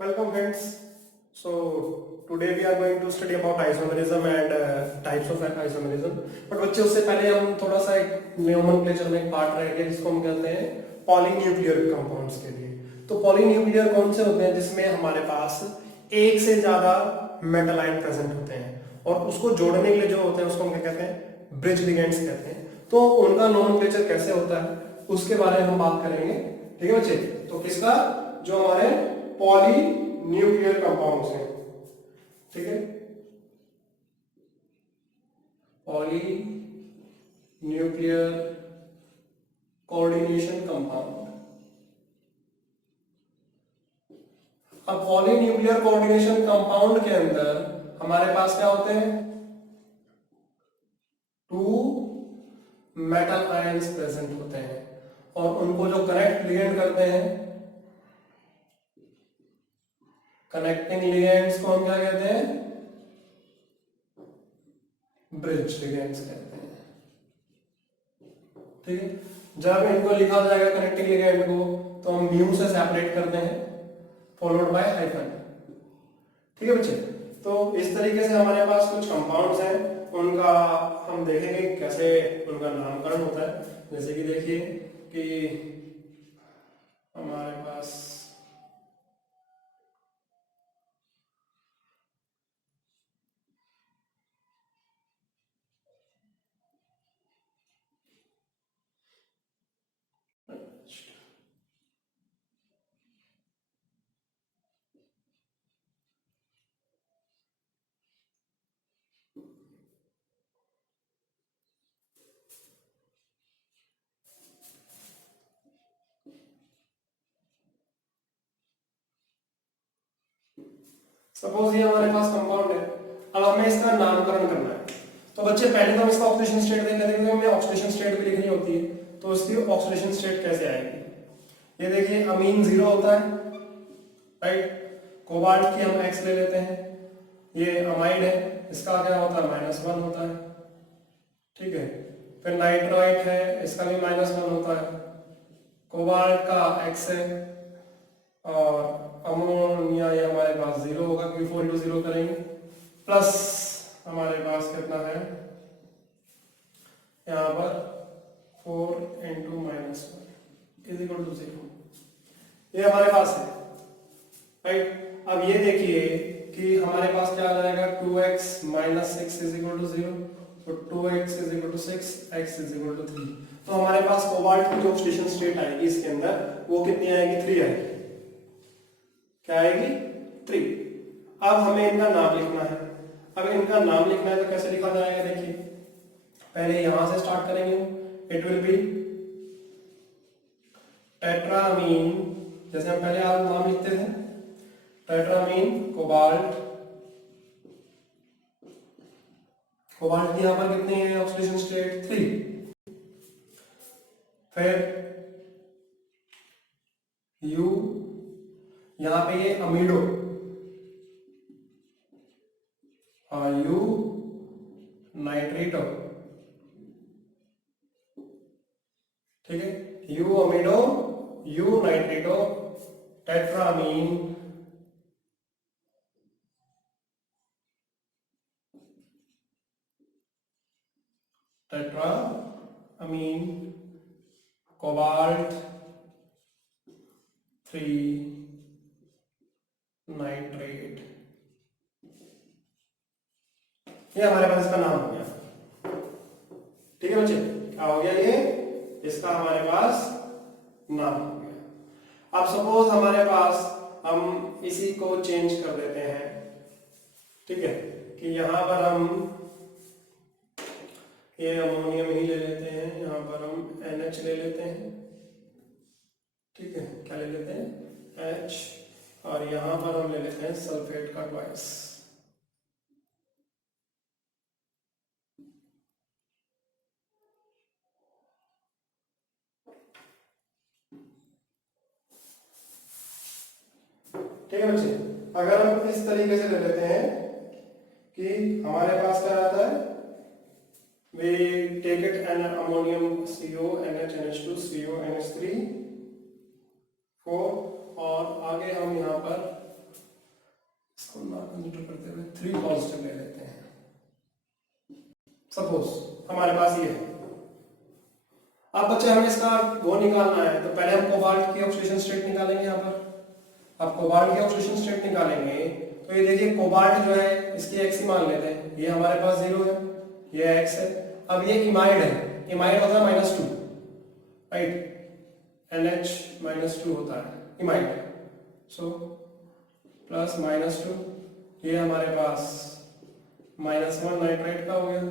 Welcome friends. So today we are going to study about isomerism and types of isomerism. But बच्चे उससे पहले हम थोड़ा सा एक नोमेनक्लेचर में एक पार्ट रह गया जिसको हम कहते हैं पॉलीन्यूक्लियर कंपाउंड्स के लिए। तो पॉलीन्यूक्लियर कौन से होते हैं जिसमें हमारे पास एक से ज्यादा मेटल आयन प्रेजेंट होते हैं और उसको जोड़ने के लिए जो होते हैं उसको हम क्या कहते हैं, ब्रिज लिगेंड्स कहते हैं। तो उनका नोमेनक्लेचर कैसे होता है उसके बारे में हम बात करेंगे। ठीक है बच्चे, तो किसका, जो हमारे पॉली न्यूक्लियर कंपाउंड्स हैं। ठीक है, पॉली न्यूक्लियर कोऑर्डिनेशन कंपाउंड। अब पॉली न्यूक्लियर कोऑर्डिनेशन कंपाउंड के अंदर हमारे पास क्या होते हैं, टू मेटल आयंस प्रेजेंट होते हैं और उनको जो कनेक्ट लिगेंड करते हैं, कनेक्टिंग लिगेंड्स को हम क्या कहते हैं, ब्रिज लिगेंड्स कहते हैं। ठीक है, जब इनको लिखा जाएगा कनेक्टिंग लिगेंड को तो हम म्यू से सेपरेट करते हैं फॉलोड बाय हाइफन। ठीक है बच्चे, तो इस तरीके से हमारे पास कुछ कंपाउंड्स हैं, उनका हम देखेंगे कैसे उनका नामकरण होता है। जैसे कि देखिए कि हमारे पास सपोज ये हमारे पास कंपाउंड है, अब हमें इसका नामकरण करना है। तो बच्चे पहले तो हम इसका ऑक्सीडेशन स्टेट देख लेते हैं, हमें ऑक्सीडेशन स्टेट भी लिखनी होती है। तो इसकी ऑक्सीडेशन स्टेट कैसे आएगी, ये देखिए अमीन 0 होता है, राइट। कोबाल्ट की हम X ले लेते हैं, ये अमाइड है, इसका क्या होता है, -1 होता है। ठीक है, फिर नाइट्राइट है, इसका भी -1 होता है। कोबाल्ट का X है और अमोनिया ये हमारे पास 0 होगा क्योंकि 4 into 0 करेंगे, प्लस हमारे पास कितना है यहाँ पर 4 into -1 इज इक्वल टू 0, ये हमारे पास है, राइट। अब ये देखिए कि हमारे पास क्या आ जाएगा, 2x - 6 इज इक्वल टू 0, तो 2x is equal to 6, x is equal to 3। तो हमारे पास कोबाल्ट की जो ऑक्सीडेशन स्टेट आएगी इसके अंदर वो कितनी आएगी, 3 आएगी। क्या आएगी, 3। अब हमें इनका नाम लिखना है। अब इनका नाम लिखना है तो कैसे लिखा जाएगा, देखिए पहले यहां से स्टार्ट करेंगे। इट विल बी टेट्रामीन, जैसे हम पहले आप नाम लिखते थे, टेट्रामीन कोबाल्ट। कोबाल्ट की यहां पर कितनी है ऑक्सीडेशन स्टेट, 3। फिर यू, यहां पे ये अमीडो, यू नाइट्रेटो। ठीक है, यू अमीडो, यू nitrito, tetraammine, tetraammine cobalt 3 nitrate. ये हमारे पास इसका नाम हो गया। ठीक है बच्चे, क्या हो गया, ये इसका हमारे पास नाम हो गया। अब सपोज हमारे पास हम इसी को चेंज कर देते हैं। ठीक है, कि यहां पर हम ये अमोनियम ही ले लेते हैं, यहां पर हम NH ले लेते हैं। ठीक है, क्या ले लेते हैं, H, और यहां पर हम ले लेते हैं सल्फेट का ट्वाइस। ठीक है बच्चे, अगर हम इस तरीके से ले लेते हैं कि हमारे पास क्या आता है, we take it an ammonium CO NH NH2 CO NH3 4, और आगे हम यहाँ पर 3 पॉजिटिव ले लेते हैं। सपोज हमारे पास ये है। अब बच्चे हमें इसका वो निकालना है, तो पहले हम कोबाल्ट की ऑक्सीडेशन स्टेट निकालेंगे। यहाँ पर अब कोबाल्ट की ऑक्सीडेशन स्टेट निकालेंगे तो ये देखिए कोबाल्ट जो है इसकी एक्स ही मान लेते हैं, ये हमारे पास 0 है, ये एक्स है। अब ये इमाइड है, इमाइड होता है -2, राइट, NH -2 होता है इमाइड। सो प्लस -2, ये हमारे पास -1 नाइट्राइट का हो गया।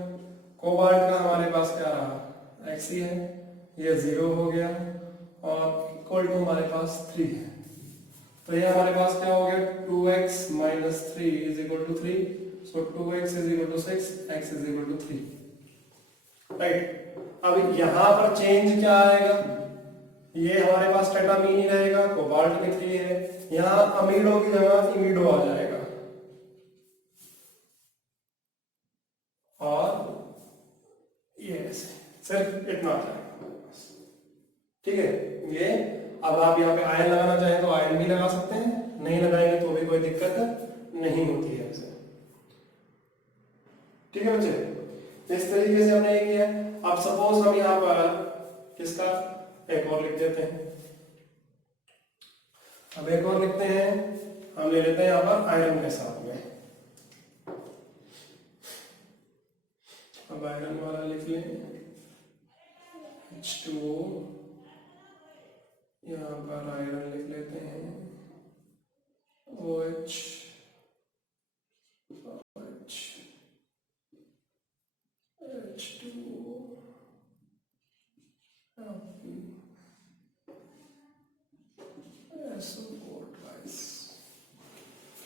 कोबाल्ट का हमारे पास क्या रहा, एक्स ही है, ये 0 हो गया और इक्वल टू हमारे पास 3 है। तो ये हमारे पास क्या हो गया, 2x - 3 = 3। सो 2x = 6, x = 3, राइट। अब यहाँ पर चेंज क्या आएगा, ये हमारे पास टेट्रामीन ही रहेगा, कोबाल्ट में 3 है, यहाँ अमीडो की जगह इमिडो आ जाएगा और ये सिर्फ इतना आ जाएगा। ठीक है, ये अब आप यहाँ पे आयन लगाना चाहें तो आयन भी लगा सकते हैं, नहीं लगाएंगे तो भी कोई दिक्कत नहीं होती है ऐसे। ठीक है बच्चे, इस तरीके से हमने ये किया। अब सपोज हम यहाँ पर किसका एक और लिख देते हैं। अब एक और लिखते हैं, हम ले लेते हैं यहाँ पर आयरन के साथ में। अब आयरन वाला लिख लें H2O, यहाँ पर आयरन लिख लेते हैं OH, H2O,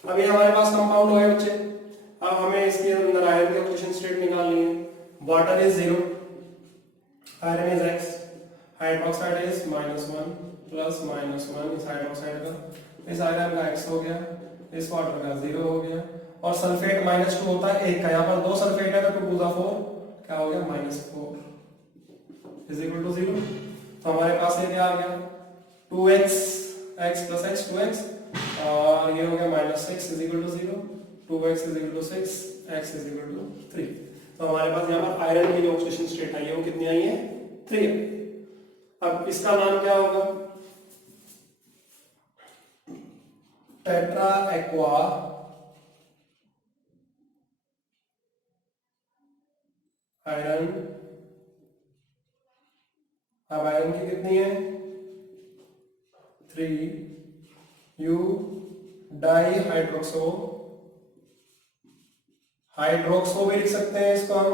अब ये हमारे पास कंपाउंड हो गए बच्चे। अब हमें इसके अंदर आयरन की ऑक्सीडेशन स्टेट निकालनी है। Water is 0, iron is x, hydroxide is -1 plus -1 इस हाइड्रोक्साइड का, इस आयरन का x हो गया, इस वाटर का 0 हो गया और सल्फेट -2 होता है 1 का, यहाँ पर 2 सल्फेट है तो 2 × 4 क्या हो गया, -4 = 0। तो हमारे पास ये क्या आ गया, 2x x + x 2x और ये हो गया -6 = 0, 2x = 6, x = 3। तो हमारे पास यहाँ पर आयरन की जो ऑक्सीडेशन स्टेट आई है वो कितनी आई है, 3। अब इसका नाम क्या होगा, टेट्रा एक्वा आयरन। अब आयरन की कितनी है, 3, यू डाई हाइड्रोक्सो, हाइड्रोक्सो भी लिख सकते हैं इसको हम,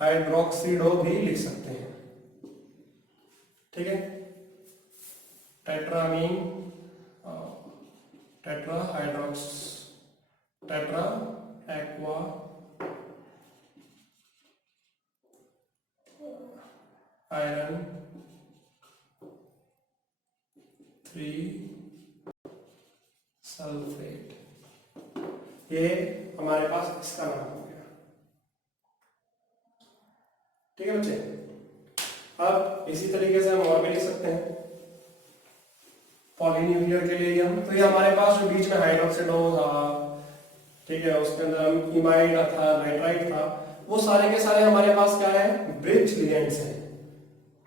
हाइड्रोक्सीडो भी लिख सकते हैं। ठीक है, tetraammine, tetra hydroxo, tetra aqua iron 3 sulphate, ये हमारे पास इसका नाम हो गया। ठीक है बच्चे, अब इसी तरीके से हम और भी लिख सकते हैं पॉलीन्यूक्लियर के लिए हम। तो ये हमारे पास जो बीच में हाइड्रोक्सिडो था, ठीक है, उसके अंदर हम इमाइड था, नाइट्राइट था, वो सारे के सारे हमारे पास क्या है, ब्रिज लिगेंड्स हैं।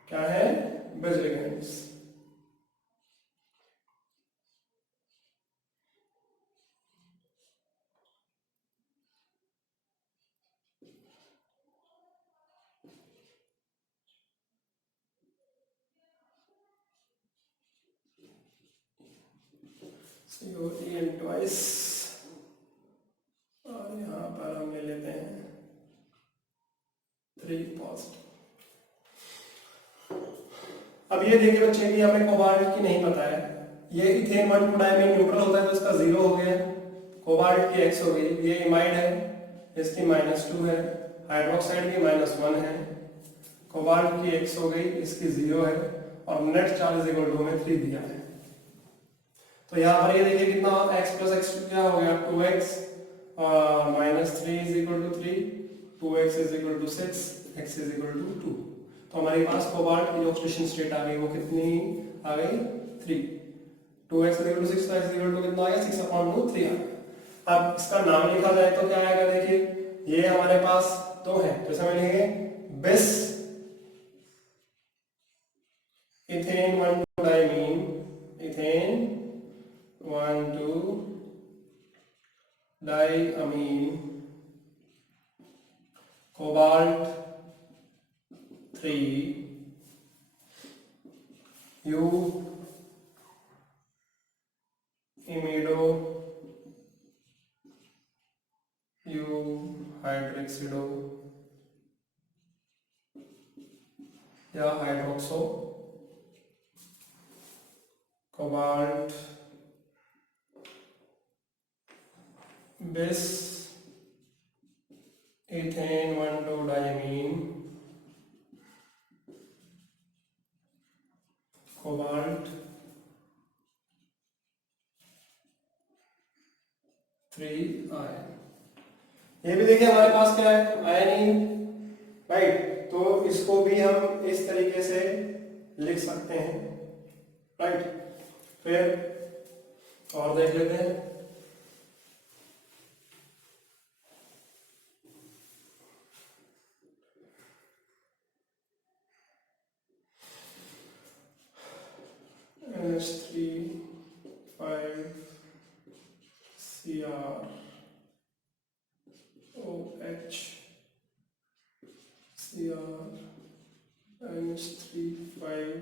क्या है, ब्रिज लिगेंड्स। COEN ट्वाइस और यहाँ पर हम ले लेते हैं 3 पॉजिटिव। अब ये देखिए बच्चे कि हमें कोबाल्ट की नहीं पता है, ये इथेन 1,2 डायमीन न्यूट्रल होता है तो इसका 0 हो गया, कोबाल्ट की x हो गई, ये इमाइड है इसकी -2 है, हाइड्रोक्साइड की -1 है, कोबाल्ट की x हो गई, इसकी 0 है और नेट चार्ज = में 3 दिया है। तो यहाँ पर ये देखिए कितना x + x क्या हो गया, 2x -3 = 3, 2x = 6, x = 2। तो हमारे पास कोबाल्ट की ऑक्सीडेशन स्टेट आ गई, वो कितनी आ गई, 3। 2x = 6, x = कितना आ गया, 6/2 3 आ गया। अब इसका नाम लिखा जाए तो क्या आएगा, देखिए ये हमारे पास दो है तो इसमें लिखेंगे bis ethane 1,2 diamine, ethane 1,2 diamine cobalt 3 यू इमिडो यू हाइड्रोक्सिडो या hydroxo cobalt bis ethane 1,2 diamine cobalt 3 ion. ये भी देखिए हमारे पास क्या है, आयन ही, राइट। तो इसको भी हम इस तरीके से लिख सकते हैं, राइट। फिर और देख लेते हैं, NH3 5 CrOH Cr NH3 5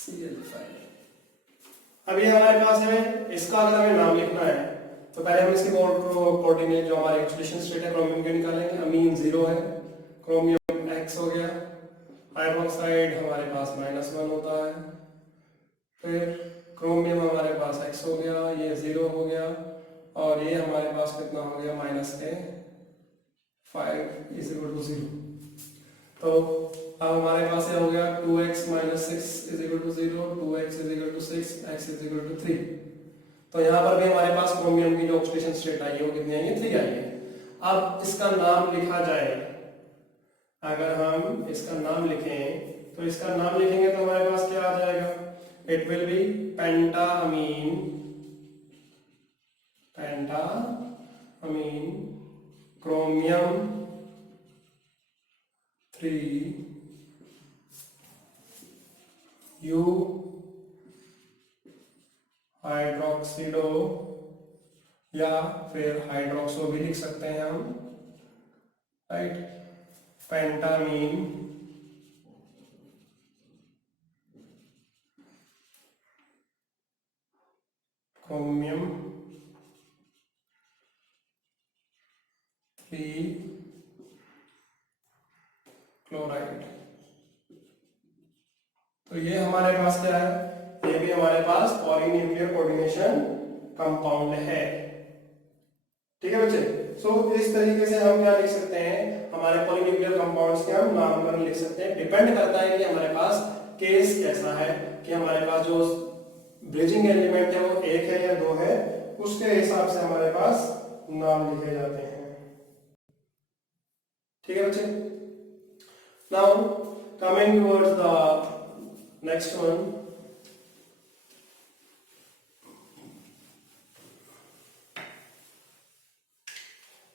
Cl5। अब ये हमारे पास है, इसका अगर हमें नाम लिखना है तो पहले हम इसके कोऑर्डिनेट जो हमारे ऑक्सीडेशन स्टेट है क्रोमियम के निकालेंगे। अमीन 0 है, क्रोमियम X हो गया, हाइड्रोक्साइड हमारे पास -1 होता है, फिर क्रोमियम हमारे पास X हो गया, ये 0 हो गया, और ये हमारे पास कितना हो गया -5 इज इक्वल टू 0। तो अब हमारे पास ये हो गया 2x - 6 is equal to 0, 2x is equal to 6, x is equal to 3। तो यहाँ पर भी हमारे पास क्रोमियम की जो ऑक्सीडेशन स्टेट आई है वो कितनी आई है, 3 आई है। अब इसका नाम लिखा जाए, अगर हम इसका नाम लिखें तो इसका नाम लिखेंगे तो हमारे पास क्या आ जाएगा, it will be pentaammine, pentaammine chromium 3 यू हाइड्रोक्सिडो, या फिर हाइड्रोक्सो भी लिख सकते हैं हम, राइट। पेंटामीन chromium 3 chloride. तो ये हमारे पास क्या है, ये भी हमारे पास पॉलीन्यूक्लियर कोऑर्डिनेशन कंपाउंड है, ठीक है बच्चे। सो इस तरीके से हम क्या लिख सकते हैं, हमारे पॉलीन्यूक्लियर कंपाउंड्स के हम नामकरण लिख सकते हैं। डिपेंड करता है कि हमारे पास केस कैसा है, कि हमारे पास जो ब्रिजिंग एलिमेंट है वो 1 है या 2 है, उसके हिसाब से हमारे पास नाम लिखे जाते हैं, ठीक है बच्चे। Now coming towards the next one,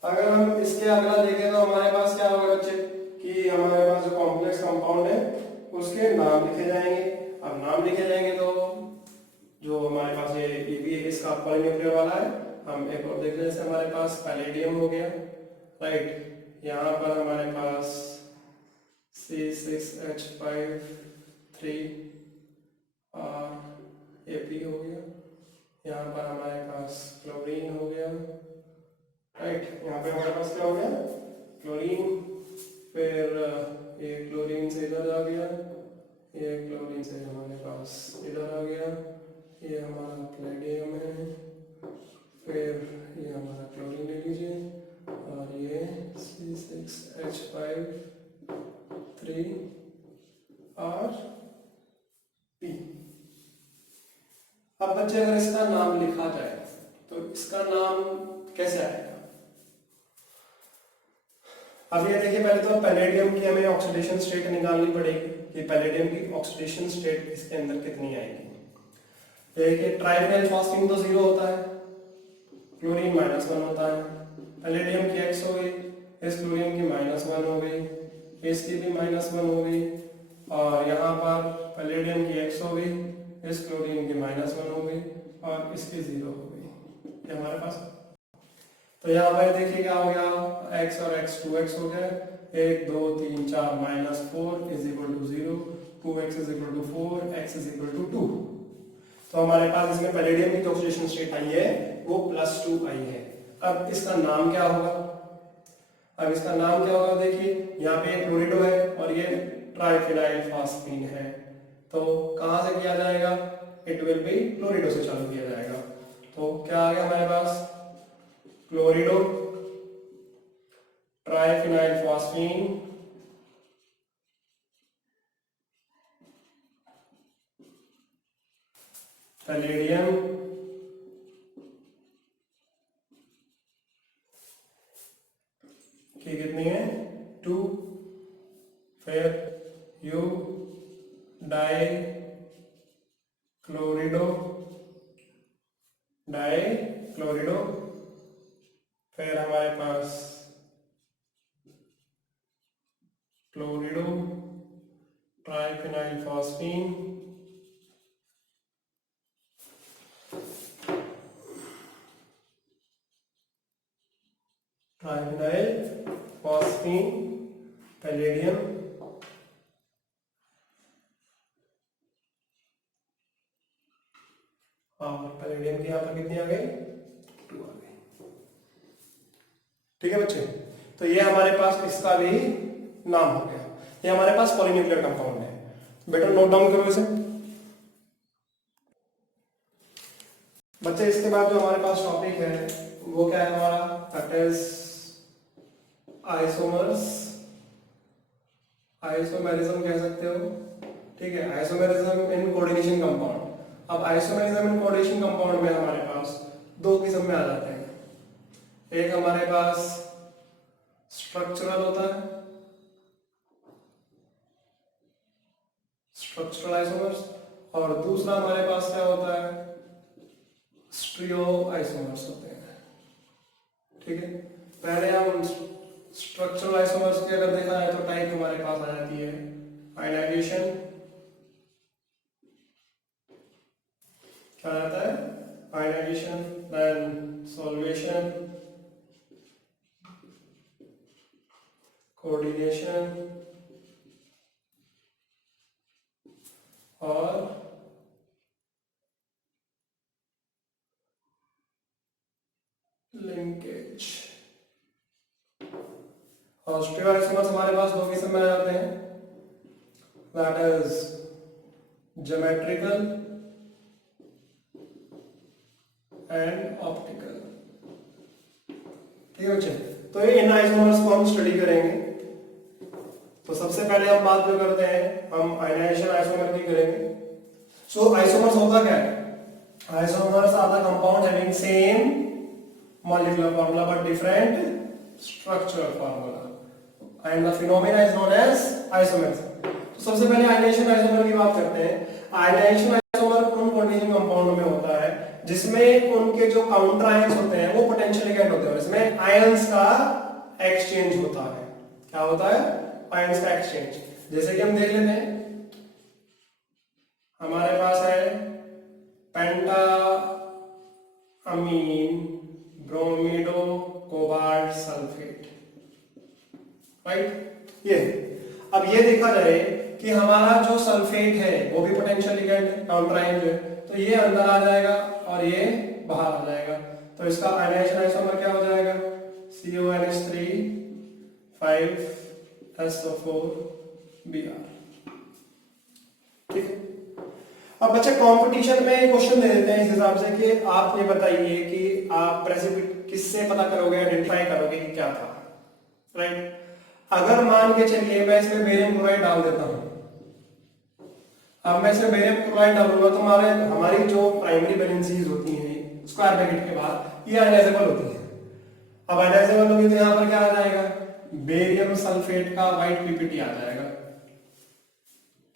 अगर हम इसके अगला देखें तो हमारे पास क्या होगा बच्चे, कि हमारे पास जो कॉम्प्लेक्स कंपाउंड है उसके नाम लिखे जाएंगे। अब नाम लिखे जाएंगे तो जो हमारे पास ये भी इसका पॉलीन्यूक्लियर वाला है, हम एक और देख लें। जैसे हमारे पास पैलेडियम हो गया, राइट, यहाँ पर हमारे पास C6H5 3 और Ap हो गया, यहाँ पर हमारे पास क्लोरीन हो गया, राइट। यहाँ पे हमारे पास क्या हो गया, क्लोरीन, फिर ये क्लोरीन से इधर आ गया, ये क्लोरीन से हमारे पास इधर आ गया, ये हमारा पैलेडियम है, फिर ये हमारा क्लोरीन ले लीजिए, और ये C6H5 3 और P। अब बच्चे अगर इसका नाम लिखा जाए तो इसका नाम कैसे आएगा। अब ये देखिए, पहले तो पैलेडियम की हमें ऑक्सीडेशन स्टेट निकालनी पड़ेगी कि पैलेडियम की ऑक्सीडेशन स्टेट इसके अंदर कितनी आएगी। देखिए ट्राइफिनाइल फास्फीन तो 0 होता है, क्लोरीन -1 होता है, पैलेडियम की x हो गई, इस क्लोरीन की -1 हो गई, इसकी भी -1 हो गई, और यहाँ पर पैलेडियम की x हो गई, इस क्लोरीन की -1 हो गई और इसकी 0 हो गई। ये हमारे पास, तो यहाँ पर देखिए क्या हो गया, x और x 2x हो गया, 1 2 3 4 -4 is equal to 0, 2x is equal to 4, x is equal to 2। तो हमारे पास इसमें पैलेडियम की ऑक्सीडेशन स्टेट आई है वो +2 आई है। अब इसका नाम क्या होगा, अब इसका नाम क्या होगा, देखिए यहाँ पे क्लोरिडो है और ये ट्राइफिनाइल फास्फीन है, तो कहाँ से किया जाएगा, इट विल बी क्लोरिडो से चालू किया जाएगा। तो क्या आ गया हमारे पास, क्लोरिडो ट्राइफिनाइल फास्फीन पैलेडियम की कितनी है 2, फिर यू डाई क्लोरिडो फिर हमारे पास क्लोरिडो ट्राइफिनाइल फास्फीन पैलेडियम और पैलेडियम की यहाँ पर कितनी आ गई 2 आ गई। ठीक है बच्चे, तो ये हमारे पास इसका भी नाम हो गया, ये हमारे पास पॉलीन्यूक्लियर कंपाउंड है। बेटा नोट डाउन करो इसे बच्चे। इसके बाद जो हमारे पास टॉपिक है वो क्या है हमारा, दैट इज आइसोमेरिज्म कह सकते हो। ठीक है, आइसोमेरिज्म इन कोऑर्डिनेशन कंपाउंड। अब आइसोमेरिज्म इन कोऑर्डिनेशन कंपाउंड में हमारे पास 2 किस्म में आ जाते हैं, एक हमारे पास स्ट्रक्चरल होता है, स्ट्रक्चरल आइसोमर्स, और दूसरा हमारे पास क्या होता है, स्ट्रियो आइसोमर्स होते हैं। ठीक है, पहले हम स्ट्रक्चरल आइसोमर्स की अगर देखा है तो टाइप हमारे पास आ जाती है आयनाइजेशन, क्या रहता है आयनाइजेशन, देन सॉल्वेशन, कोऑर्डिनेशन और लिंकेज। और स्ट्रियो आइसोमर्स हमारे पास 2 किस्म में आ जाते हैं, that is geometrical and optical. ठीक है बच्चे, तो ये इन आइसोमर्स को हम स्टडी करेंगे। तो सबसे पहले हम बात जो करते हैं हम आयनाइजेशन आइसोमर की करेंगे। सो आइसोमर्स होता क्या है, isomers are the compound having same molecular formula but different structural formula and the phenomena is known as isomerism. तो सबसे पहले आयनाइजेशन आइसोमर की बात करते हैं। आयनाइजेशन आइसोमर उन कोऑर्डिनेशन कंपाउंड में होता है जिसमें उनके जो काउंटर आयंस होते हैं वो पोटेंशियल लिगेंड होते हैं, इसमें आयंस का एक्सचेंज होता है। क्या होता है, आयंस का एक्सचेंज। जैसे कि हम देख लेते हैं, हमारे पास है पेंटा अमीन ब्रोमिडो कोबाल्ट सल्फेट, राइट। ये अब ये देखा जाए कि हमारा जो सल्फेट है वो भी पोटेंशियल लिगेंड है, काउंटर आयन जो है, तो ये अंदर आ जाएगा और ये बाहर आ जाएगा। तो इसका आयनाइजेशन आइसोमर क्या हो जाएगा, CONH3 5SO4 Br। ठीक है, अब बच्चे कंपटीशन में क्वेश्चन दे देते हैं इस हिसाब से कि आप ये बताइए कि आप प्रेसिपिट किससे पता करोगे, आइडेंटिफाई करोगे कि क्या था, राइट। अगर मान के चलिए मैं इसमें बेरियम क्लोराइड डाल देता हूं, अब मैं इसमें बेरियम क्लोराइड डालूंगा तो हमारी जो प्राइमरी वैलेंसीज होती हैं स्क्वायर ब्रैकेट के बाद ये आयनाइजेबल होती है। अब आयनाइजेबल होगी तो यहां पर क्या आ जाएगा, बेरियम सल्फेट का व्हाइट पीपीटी आ जाएगा।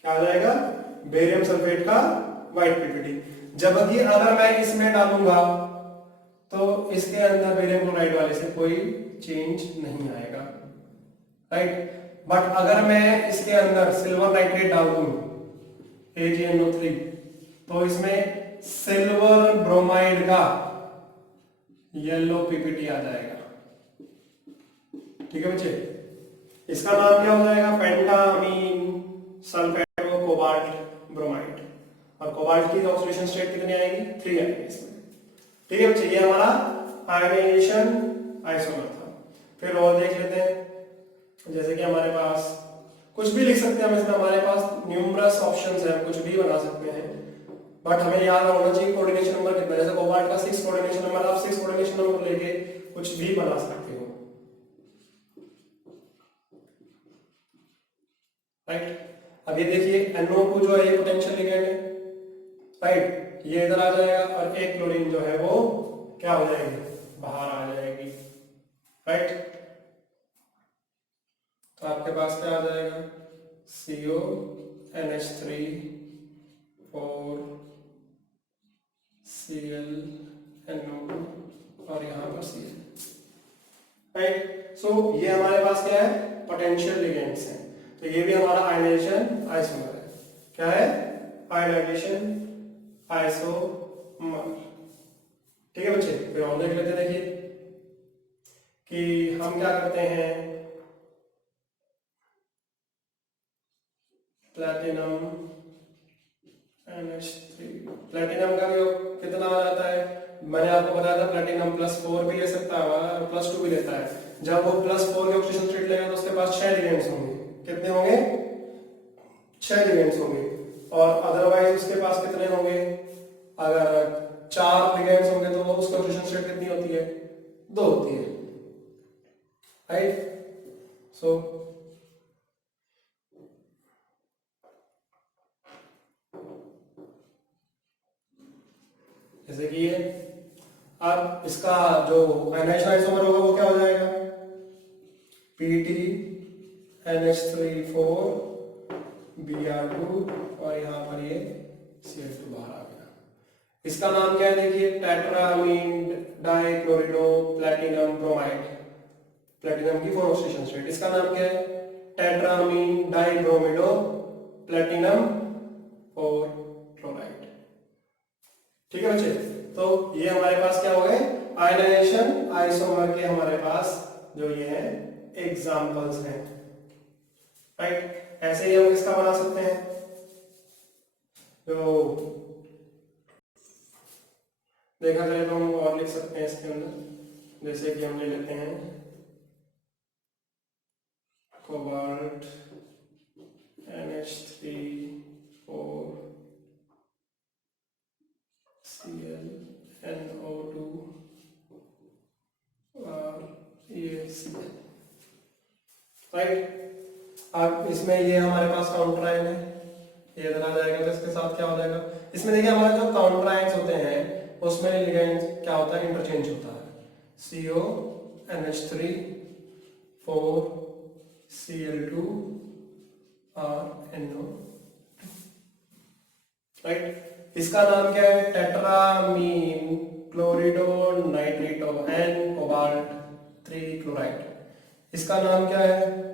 क्या आ जाएगा, बेरियम सल्फेट का व्हाइट पीपीटी। जबकि अगर मैं इसमें डालूंगा तो इसके अंदर बेरियम क्लोराइड वाले से कोई चेंज नहीं आएगा, राइट। बट अगर मैं इसके अंदर सिल्वर नाइट्रेट डाल दूं AgNO3 तो इसमें सिल्वर ब्रोमाइड का येलो पीपीटी आ जाएगा, ठीक है बच्चे। इसका नाम क्या हो जाएगा, पेंटामीन सल्फेटो कोबाल्ट ब्रोमाइड, और कोबाल्ट की ऑक्सीडेशन स्टेट कितनी आएगी, 3 आएगी इसमें, ठीक है बच्चे। ये हमारा आयनाइजेशन आइसोमर था। फिर और देख लेते हैं, जैसे कि हमारे पास कुछ भी लिख सकते हैं हम इसमें, हमारे पास न्यूमरस ऑप्शंस है, कुछ भी बना सकते हैं, बट हमें याद होना चाहिए कोऑर्डिनेशन नंबर कितना है। जैसे कोबाल्ट का 6 कोऑर्डिनेशन नंबर, आप 6 कोऑर्डिनेशन नंबर लेके कुछ भी बना सकते हो, राइट। अब ये देखिए NO2 जो है ये पोटेंशियल लिगेंड है, राइट, ये इधर आ जाएगा, और एक क्लोरीन जो है वो क्या हो जाएगी, बाहर आ जाएगी, राइट। तो आपके पास क्या आ जाएगा, CONH3 4 ClNO2 और यहाँ पर Cl, राइट। सो ये हमारे पास क्या है, पोटेंशियल लिगेंड्स हैं। तो ये भी हमारा आयनाइजेशन आइसोमर है। क्या है, आयनाइजेशन आइसोमर, ठीक है बच्चे। फिर और देख लेते हैं, देखिए कि हम क्या करते हैं, प्लैटिनम NH3, प्लैटिनम का कितना आ जाता है, मैंने आपको बताया था प्लैटिनम +4 भी ले सकता है और +2 भी लेता है। जब वो +4 के ऑक्सीडेशन स्टेट लेगा तो उसके पास 6 लिगेंड्स होंगे, कितने होंगे, 6 लिगेंड्स होंगे। और अदरवाइज उसके पास कितने होंगे, अगर 4 लिगेंड्स होंगे तो उसकी ऑक्सीडेशन स्टेट कितनी होती है, 2 होती है, राइट। सो जैसे कि ये, अब इसका जो आयनाइजेशन आइसोमर होगा वो क्या हो जाएगा, PTNH3 4 Br2 और यहाँ पर ये Cl2 बाहर आ गया। इसका नाम क्या है, देखिए टेट्रामीन डाइक्लोरिडो प्लैटिनम ब्रोमाइड, प्लैटिनम की 4 ऑक्सीडेशन स्टेट। इसका नाम क्या है, टेट्रामीन डाइब्रोमिडो प्लैटिनम 4 क्लोराइड, ठीक है बच्चे। तो ये हमारे पास क्या हो गए, आयनाइजेशन आइसोमर के हमारे पास जो ये है एग्जांपल्स हैं, राइट। ऐसे ही हम किसका बना सकते हैं, जो देखा जाए तो हम और लिख सकते हैं इसके अंदर, जैसे कि हम ले लेते हैं कोबाल्ट NH3 4 ClNO2 और ये Cl, राइट। अब इसमें ये हमारे पास काउंटर आयन है, ये इधर आ जाएगा, तो इसके साथ क्या हो जाएगा, इसमें देखिए हमारे जो काउंटर आयन्स होते हैं उसमें लिगेंड क्या होता है, इंटरचेंज होता है, CONH3 4 Cl2 और NO, राइट। इसका नाम क्या है, टेट्रामीन क्लोरिडो नाइट्रिटो एंड कोबाल्ट 3 क्लोराइड। इसका नाम क्या है,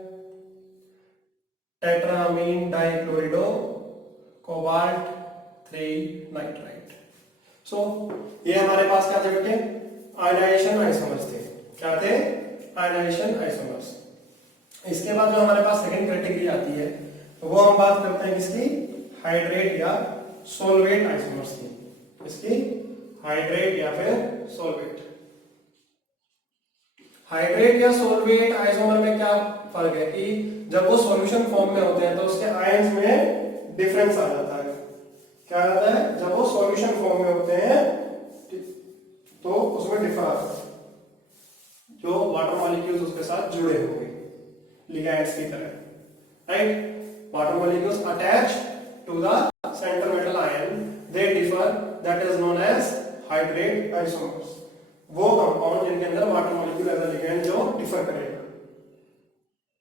टेट्रामीन डाइक्लोरिडो कोबाल्ट 3 नाइट्राइट। सो ये हमारे पास क्या थे बेटे, आयनाइजेशन आइसोमर्स थे। क्या थे, आयनाइजेशन आइसोमर्स। इसके बाद जो हमारे पास सेकंड कैटेगरी आती है वो हम बात करते हैं किसकी, हाइड्रेट या सोलवेट आइसोमर्स की। इसकी हाइड्रेट या फिर सोलवेट। हाइड्रेट या सोलवेट आइसोमर में क्या फर्क है कि जब वो सॉल्यूशन फॉर्म में होते हैं तो उसके आयंस में डिफरेंस आ जाता है। क्या आ जाता है, जब वो सॉल्यूशन फॉर्म में होते हैं तो उसमें डिफर आता है, जो वाटर मॉलिक्यूल्स उसके साथ जुड़े होंगे लिगैंड्स की तरह, right. Water molecules attach to the centre metal ion, they differ, that is known as hydrate isomers. वो कंपाउंड जिनके अंदर water molecule as a ligand जो डिफर करेगा,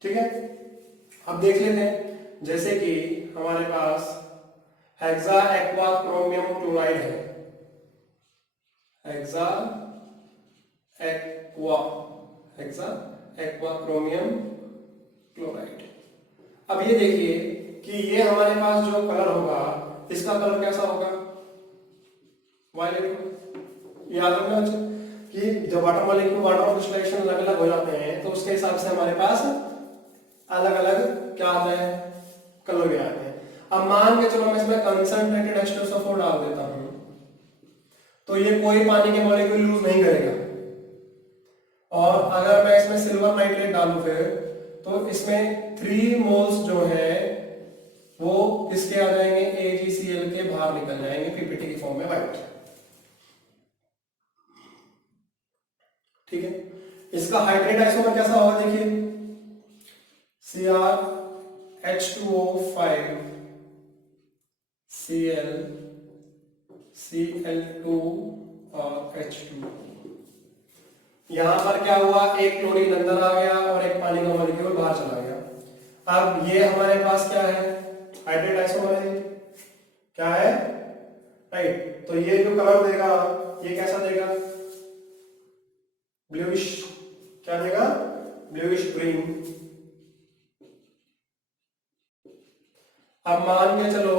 ठीक है। अब देख लेते हैं, जैसे कि हमारे पास हेक्सा एक्वा क्रोमियम क्लोराइड है, hexa aqua, hexa aqua chromium chloride. अब ये देखिए कि ये हमारे पास जो कलर होगा इसका कलर कैसा होगा, वायलेट। याद रखना बच्चे कि जब वाटर मॉलिक्यूल वाटर और क्रिस्टलाइजेशन अलग अलग हो जाते हैं तो उसके हिसाब से हमारे पास अलग अलग क्या आता है, कलर भी आते हैं। अब मान के चलो मैं इसमें कंसंट्रेटेड H2SO4 डाल देता हूं तो ये कोई पानी के मॉलिक्यूल यूज नहीं करेगा, और अगर मैं इसमें सिल्वर नाइट्रेट डालूं फिर तो इसमें 3 मोल्स जो है वो किसके आ जाएंगे, AgCl के बाहर निकल जाएंगे पीपीटी की फॉर्म में व्हाइट। ठीक है, इसका हाइड्रेट आइसोमर कैसा होगा देखिए, CrH2O5 Cl Cl2 और H2। यहां पर क्या हुआ, एक क्लोरीन अंदर आ गया और एक पानी का मॉलिक्यूल बाहर चला गया। अब ये हमारे पास क्या है, हाइड्रेट आइसोमर है, क्या है, राइट। तो ये जो कलर देगा ये कैसा देगा, ब्लूइश, क्या देगा, ब्लूइश ग्रीन। अब मान के चलो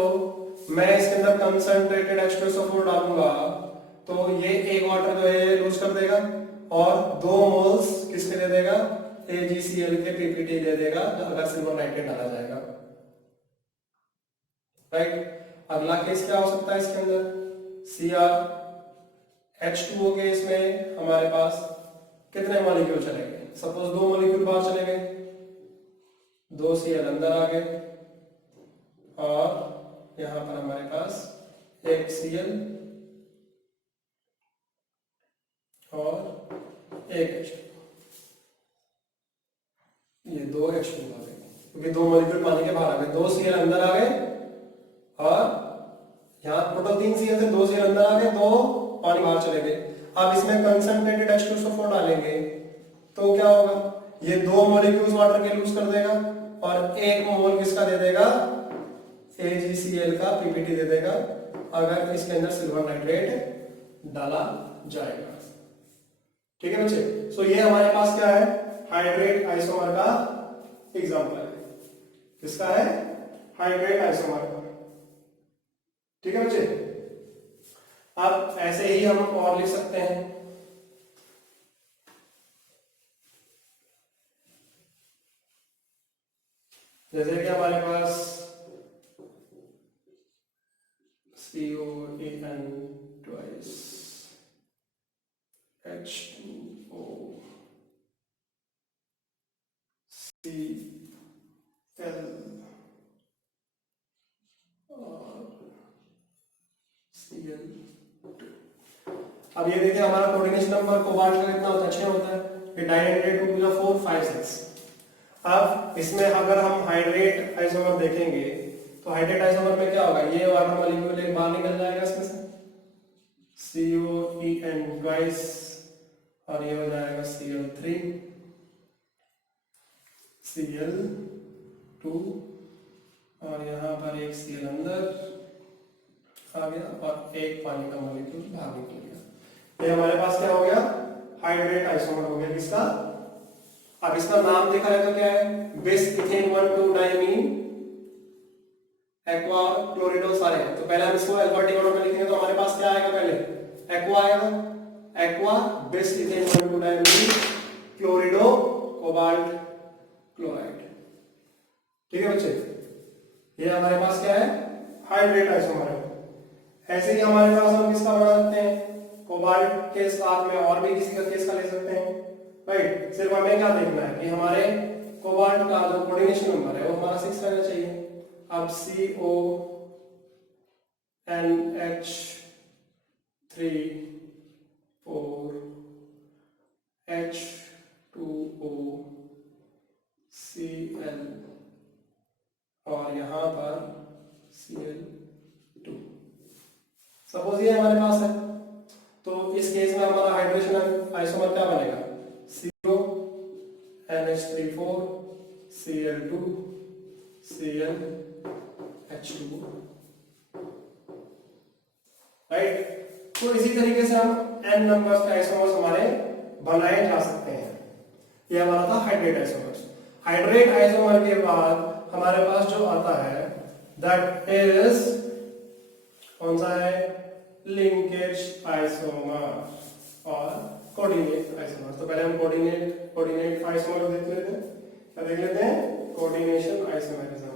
मैं इसके अंदर कंसंट्रेटेड H2SO4 डालूंगा तो ये एक वाटर जो है लूज कर देगा और 2 मोल्स किसके दे देगा, AgCl के पीपीटी दे देगा अगर सिल्वर नाइट्रेट डाला जाएगा, राइट। अगला केस क्या हो सकता है इसके अंदर, CrH2O के इसमें हमारे पास कितने मॉलिक्यूल चले गए, सपोज 2 मॉलिक्यूल बाहर चले गए, 2 Cl अंदर आ गए और यहां पर हमारे पास एक Cl और एक H2, ये 2 H2 आ गए क्योंकि 2 मॉलिक्यूल पानी के बाहर आ गए, 2 Cl अंदर आ गए और यहां टोटल 3 Cl थे, 2 Cl अंदर आ गए, 2 पानी बाहर चले गए। अब इसमें कंसंट्रेटेड H2SO4 डालेंगे तो क्या होगा, ये 2 मॉलिक्यूल्स वाटर के लूज कर देगा और 1 मोल किसका दे देगा, AgCl का पीपीटी दे देगा अगर इसके अंदर सिल्वर नाइट्रेट डाला जाएगा। ठीक है बच्चे, सो ये हमारे पास क्या है, हाइड्रेट आइसोमर का एग्जांपल है, किसका है, हाइड्रेट आइसोमर का। ठीक है बच्चे, अब ऐसे ही हम और लिख सकते हैं, जैसे कि हमारे पास COAN twice H2O Cl और Cl2। अब ये देखिए हमारा कोऑर्डिनेशन नंबर कोबाल्ट का कितना होता है, 6 होता है, ये डाइहाइड्रेट 2 4 5 6। अब इसमें अगर हम हाइड्रेट आइसोमर देखेंगे तो हाइड्रेट आइसोमर में क्या होगा, ये वाटर मॉलिक्यूल एक बाहर निकल जाएगा इसमें से, COEN ट्वाइस और ये हो जाएगा Cl3 Cl2 और यहाँ पर एक Cl अंदर आ गया और एक पानी का मॉलिक्यूल बाहर निकल गया। ये हमारे पास क्या हो गया, हाइड्रेट आइसोमर हो गया किसका। अब इसका नाम देखा जाए तो क्या है, बिस इथेन 1,2 डायमीन एक्वा क्लोरिडो सारे हैं। तो पहले हम इसको अल्फाबेटिक ऑर्डर में लिखेंगे तो हमारे पास क्या आएगा, पहले एक्वा आएगा, एक्वा बिस इथेन 1,2 डायमीन क्लोरिडो कोबाल्ट क्लोराइड। ठीक है बच्चे, ये हमारे पास क्या है, हाइड्रेट आइसोमर है। ऐसे ही हमारे पास हम किसका बना सकते हैं, कोबाल्ट के साथ में और भी किसी का केस का ले सकते हैं, राइट। सिर्फ हमें क्या देखना है कि हमारे कोबाल्ट का जो कोऑर्डिनेशन नंबर है वो हमारा 6 रहना चाहिए। अब CONH3 4 H2O Cl और यहां पर Cl2। सपोज ये हमारे पास है तो इस केस में हमारा हाइड्रेशन आइसोमर क्या बनेगा, CONH3 4 Cl2 ClH2, राइट। तो इसी तरीके से हम n नंबर्स के आइसोमर्स हमारे बनाए जा सकते हैं। ये हमारा था हाइड्रेट आइसोमर्स। हाइड्रेट आइसोमर के बाद हमारे पास जो आता है दैट इज कौन सा है, लिंकेज आइसोमर और कोऑर्डिनेट आइसोमर। तो पहले हम कोऑर्डिनेट आइसोमर देख लेते हैं। क्या देख लेते हैं? Coordination isomerism.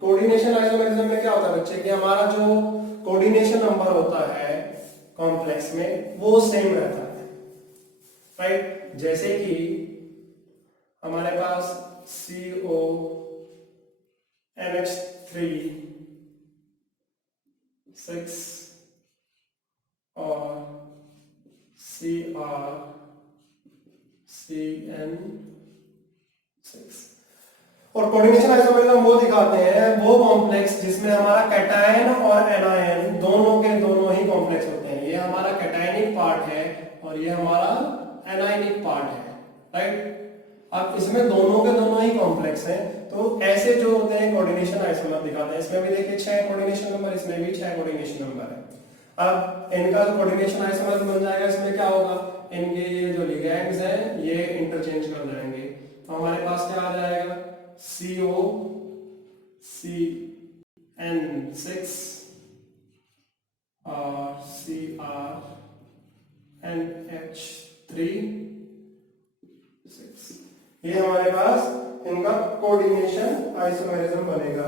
कोऑर्डिनेशन आइसोमरिज्म में क्या होता है बच्चे कि हमारा जो कोऑर्डिनेशन नंबर होता है कॉम्प्लेक्स में वो सेम रहता है, राइट। जैसे कि हमारे पास CO NH3 6 और CR CN6। और कोऑर्डिनेशन आइसोमरिज्म वो दिखाते हैं वो कॉम्प्लेक्स जिसमें हमारा कैटायन और एनायन दोनों के दोनों ही कॉम्प्लेक्स होते हैं। ये हमारा कैटायनिक पार्ट है और ये हमारा एनायनिक पार्ट है, राइट। अब इसमें दोनों के दोनों ही कॉम्प्लेक्स हैं, तो ऐसे जो होते हैं कोऑर्डिनेशन आइसोमर दिखाते हैं। इसमें भी देखिए 6 कोऑर्डिनेशन नंबर, इसमें भी 6 कोऑर्डिनेशन नंबर है। अब इनका जो कोऑर्डिनेशन आइसोमर बन जाएगा, इसमें क्या होगा, इनके ये जो लिगैंड्स हैं ये इंटरचेंज कर जाएंगे। तो हमारे पास क्या आ जाएगा, CO CN6 और CR NH3 6। ये हमारे पास इनका कोऑर्डिनेशन आइसोमेरिज्म बनेगा,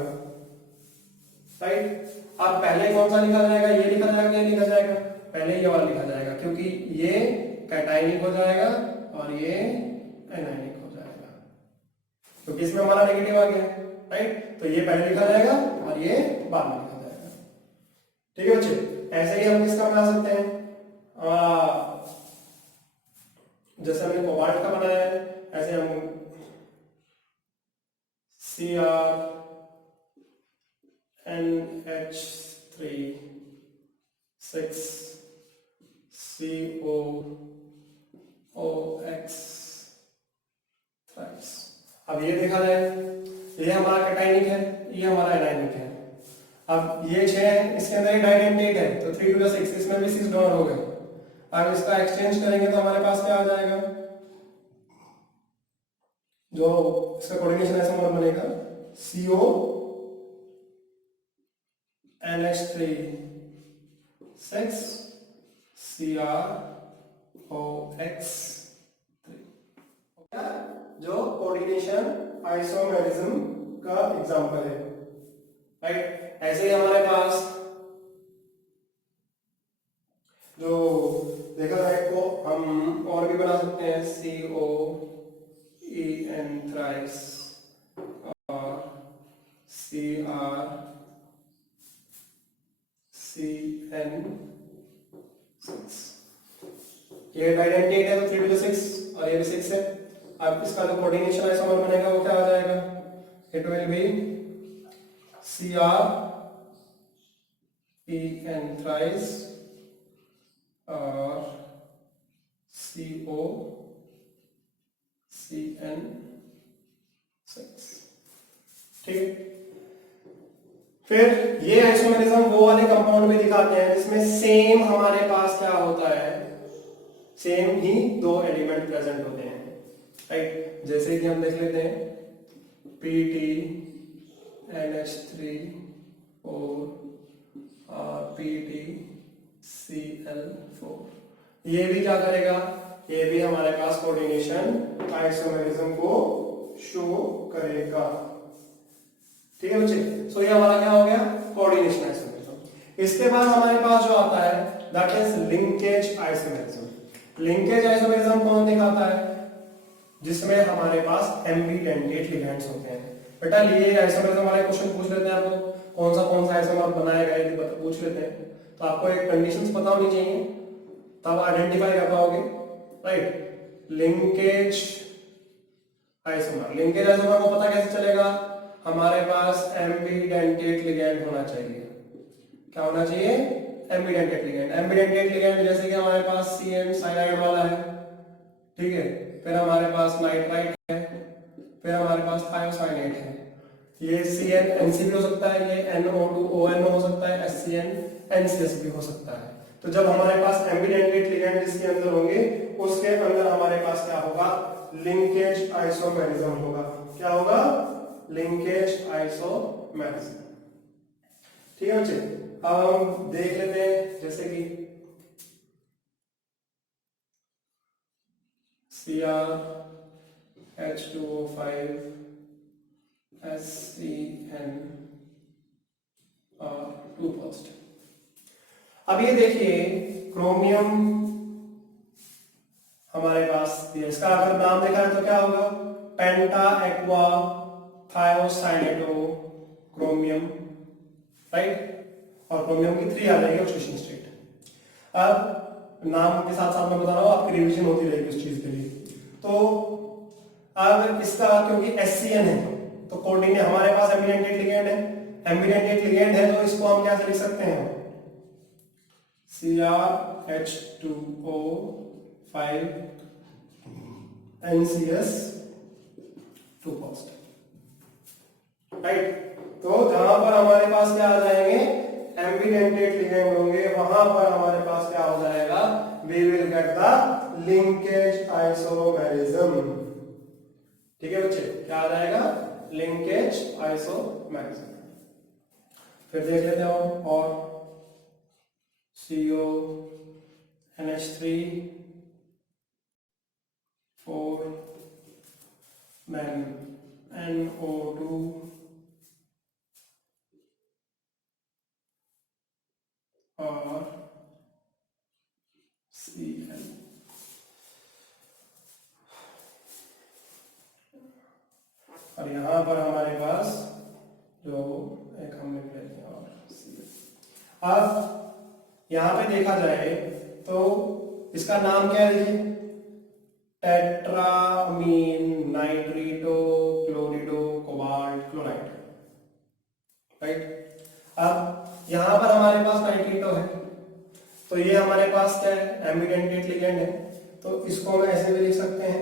राइट। अब पहले कौन सा लिखा जाएगा, ये लिखा जाएगा, ये लिखा जाएगा, पहले ये वाला लिखा जाएगा क्योंकि ये कैटायनिक हो जाएगा और ये एनायनिक हो जाएगा क्योंकि इसमें हमारा नेगेटिव आ गया, राइट। तो ये पहले लिखा जाएगा और ये बाद में लिखा जाएगा, ठीक है बच्चे। ऐसे ही हम किसका बना सकते हैं, जैसे हमने कोबाल्ट का बनाया है ऐसे हम CR NH3 6 COOX थ्राइस। अब ये देखा जाए, ये हमारा कैटायनिक है, ये हमारा एनायनिक है। अब ये 6 है, इसके अंदर एक डाइडेंटेट है तो 3 to the 6, इसमें भी 6 डॉट हो गए। अब इसका एक्सचेंज करेंगे तो हमारे पास क्या आ जाएगा, जो इसका कोऑर्डिनेशन आइसोमर बनेगा CO NH3 6 CrOX 3, जो कोऑर्डिनेशन आइसोमेरिज्म का एग्जांपल है, राइट। ऐसे ही हमारे पास जो देखा जाए तो हम और भी बना सकते हैं COEN थ्राइस और CrCN6। ये डाइडेंटेट है तो 3 to the 6 और ये भी 6 है। अब इसका जो कोऑर्डिनेशन आइसोमर बनेगा वो क्या आ जाएगा, it will B CrEN thrice और COCN6, ठीक है। फिर ये आइसोमेरिज्म वो वाले कंपाउंड में दिखाते हैं जिसमें सेम हमारे पास क्या होता है, सेम ही 2 एलिमेंट प्रेजेंट होते हैं, राइट। जैसे कि हम देख लेते हैं PT NH3 और PTCl4। ये भी क्या करेगा, ये भी हमारे पास कोऑर्डिनेशन आइसोमेरिज्म को शो करेगा, ठीक है बच्चे। सो ये हमारा क्या हो गया, कोऑर्डिनेशन आइसोमेरिज्म। इसके बाद हमारे पास जो आता है that is linkage isomerism. Linkage isomerism कौन दिखाता है, जिसमें हमारे पास एम्बिडेंटेट लिगैंड्स होते हैं। बेटा ये आइसोमेरिज्म वाले क्वेश्चन पूछ लेते हैं आपको, कौन सा आइसोमर बनाएगा यदि पूछ लेते हैं तो आपको एक कंडीशंस पता होनी चाहिए तब आइडेंटिफाई कर पाओगे, राइट। लिंकेज आइसोमर को पता कैसे चलेगा, हमारे पास एम्बिडेंटेट लिगैंड होना चाहिए। क्या होना चाहिए, एम्बिडेंटेट लिगैंड। एम्बिडेंटेट लिगैंड जैसे कि हमारे पास CN साइनाइड वाला है, ठीक है, फिर हमारे पास नाइट्राइट है, फिर हमारे पास थायोसाइनेट है। ये CnNC भी हो सकता है, ये NO2ON हो सकता है, SCnNCS भी हो सकता है। तो जब हमारे पास एम्बिडेंटेट लिगेंड जिसके अंदर होंगे उसके अंदर हमारे पास क्या होगा, लिंकेज आइसोमेरिज्म होगा। क्या होगा, लिंकेज आइसोमेरिज्म। ठीक है बच्चे, अब हम देख लेते हैं जैसे कि CrH2O5 SCN2 पॉजिटिव। अब ये देखिए क्रोमियम हमारे पास दिया, इसका अगर नाम देखा है तो क्या होगा, पेंटा एक्वा थायोसाइनेटो क्रोमियम, राइट। और क्रोमियम की 3 आ जाएगी ऑक्सीडेशन स्टेट। अब नाम के साथ साथ मैं बता रहा हूं आपकी रिवीजन होती रहेगी उस चीज के लिए। तो अब इसका क्योंकि SCN है तो कोडिंग में हमारे पास एम्बिडेंटेट लिगेंड है, एम्बिडेंटेट लिगेंड है तो इसको हम क्या से लिख सकते हैं, CrH2O5 NCS2 पॉजिटिव, राइट। तो जहां पर हमारे पास क्या आ जाएंगे, एम्बिडेंटेट लिगेंड होंगे, वहां पर हमारे पास क्या हो जाएगा, we will get the linkage isomerism. ठीक है बच्चे, क्या आ जाएगा, लिंकेज आइसोमेरिज्म। फिर देख लेते हैं और CONH3 4 then NO2 और Cl। और यहां पर हमारे पास जो एक हम लिख लेते हैं और Cl। अब यहां पे देखा जाए तो इसका नाम क्या है, देखिए टेट्रामीन नाइट्रिटो क्लोरिडो कोबाल्ट क्लोराइड, राइट। अब यहां पर हमारे पास नाइट्रिटो है तो ये हमारे पास क्या है, एम्बिडेंटेट लिगेंड है, तो इसको हम ऐसे भी लिख सकते हैं,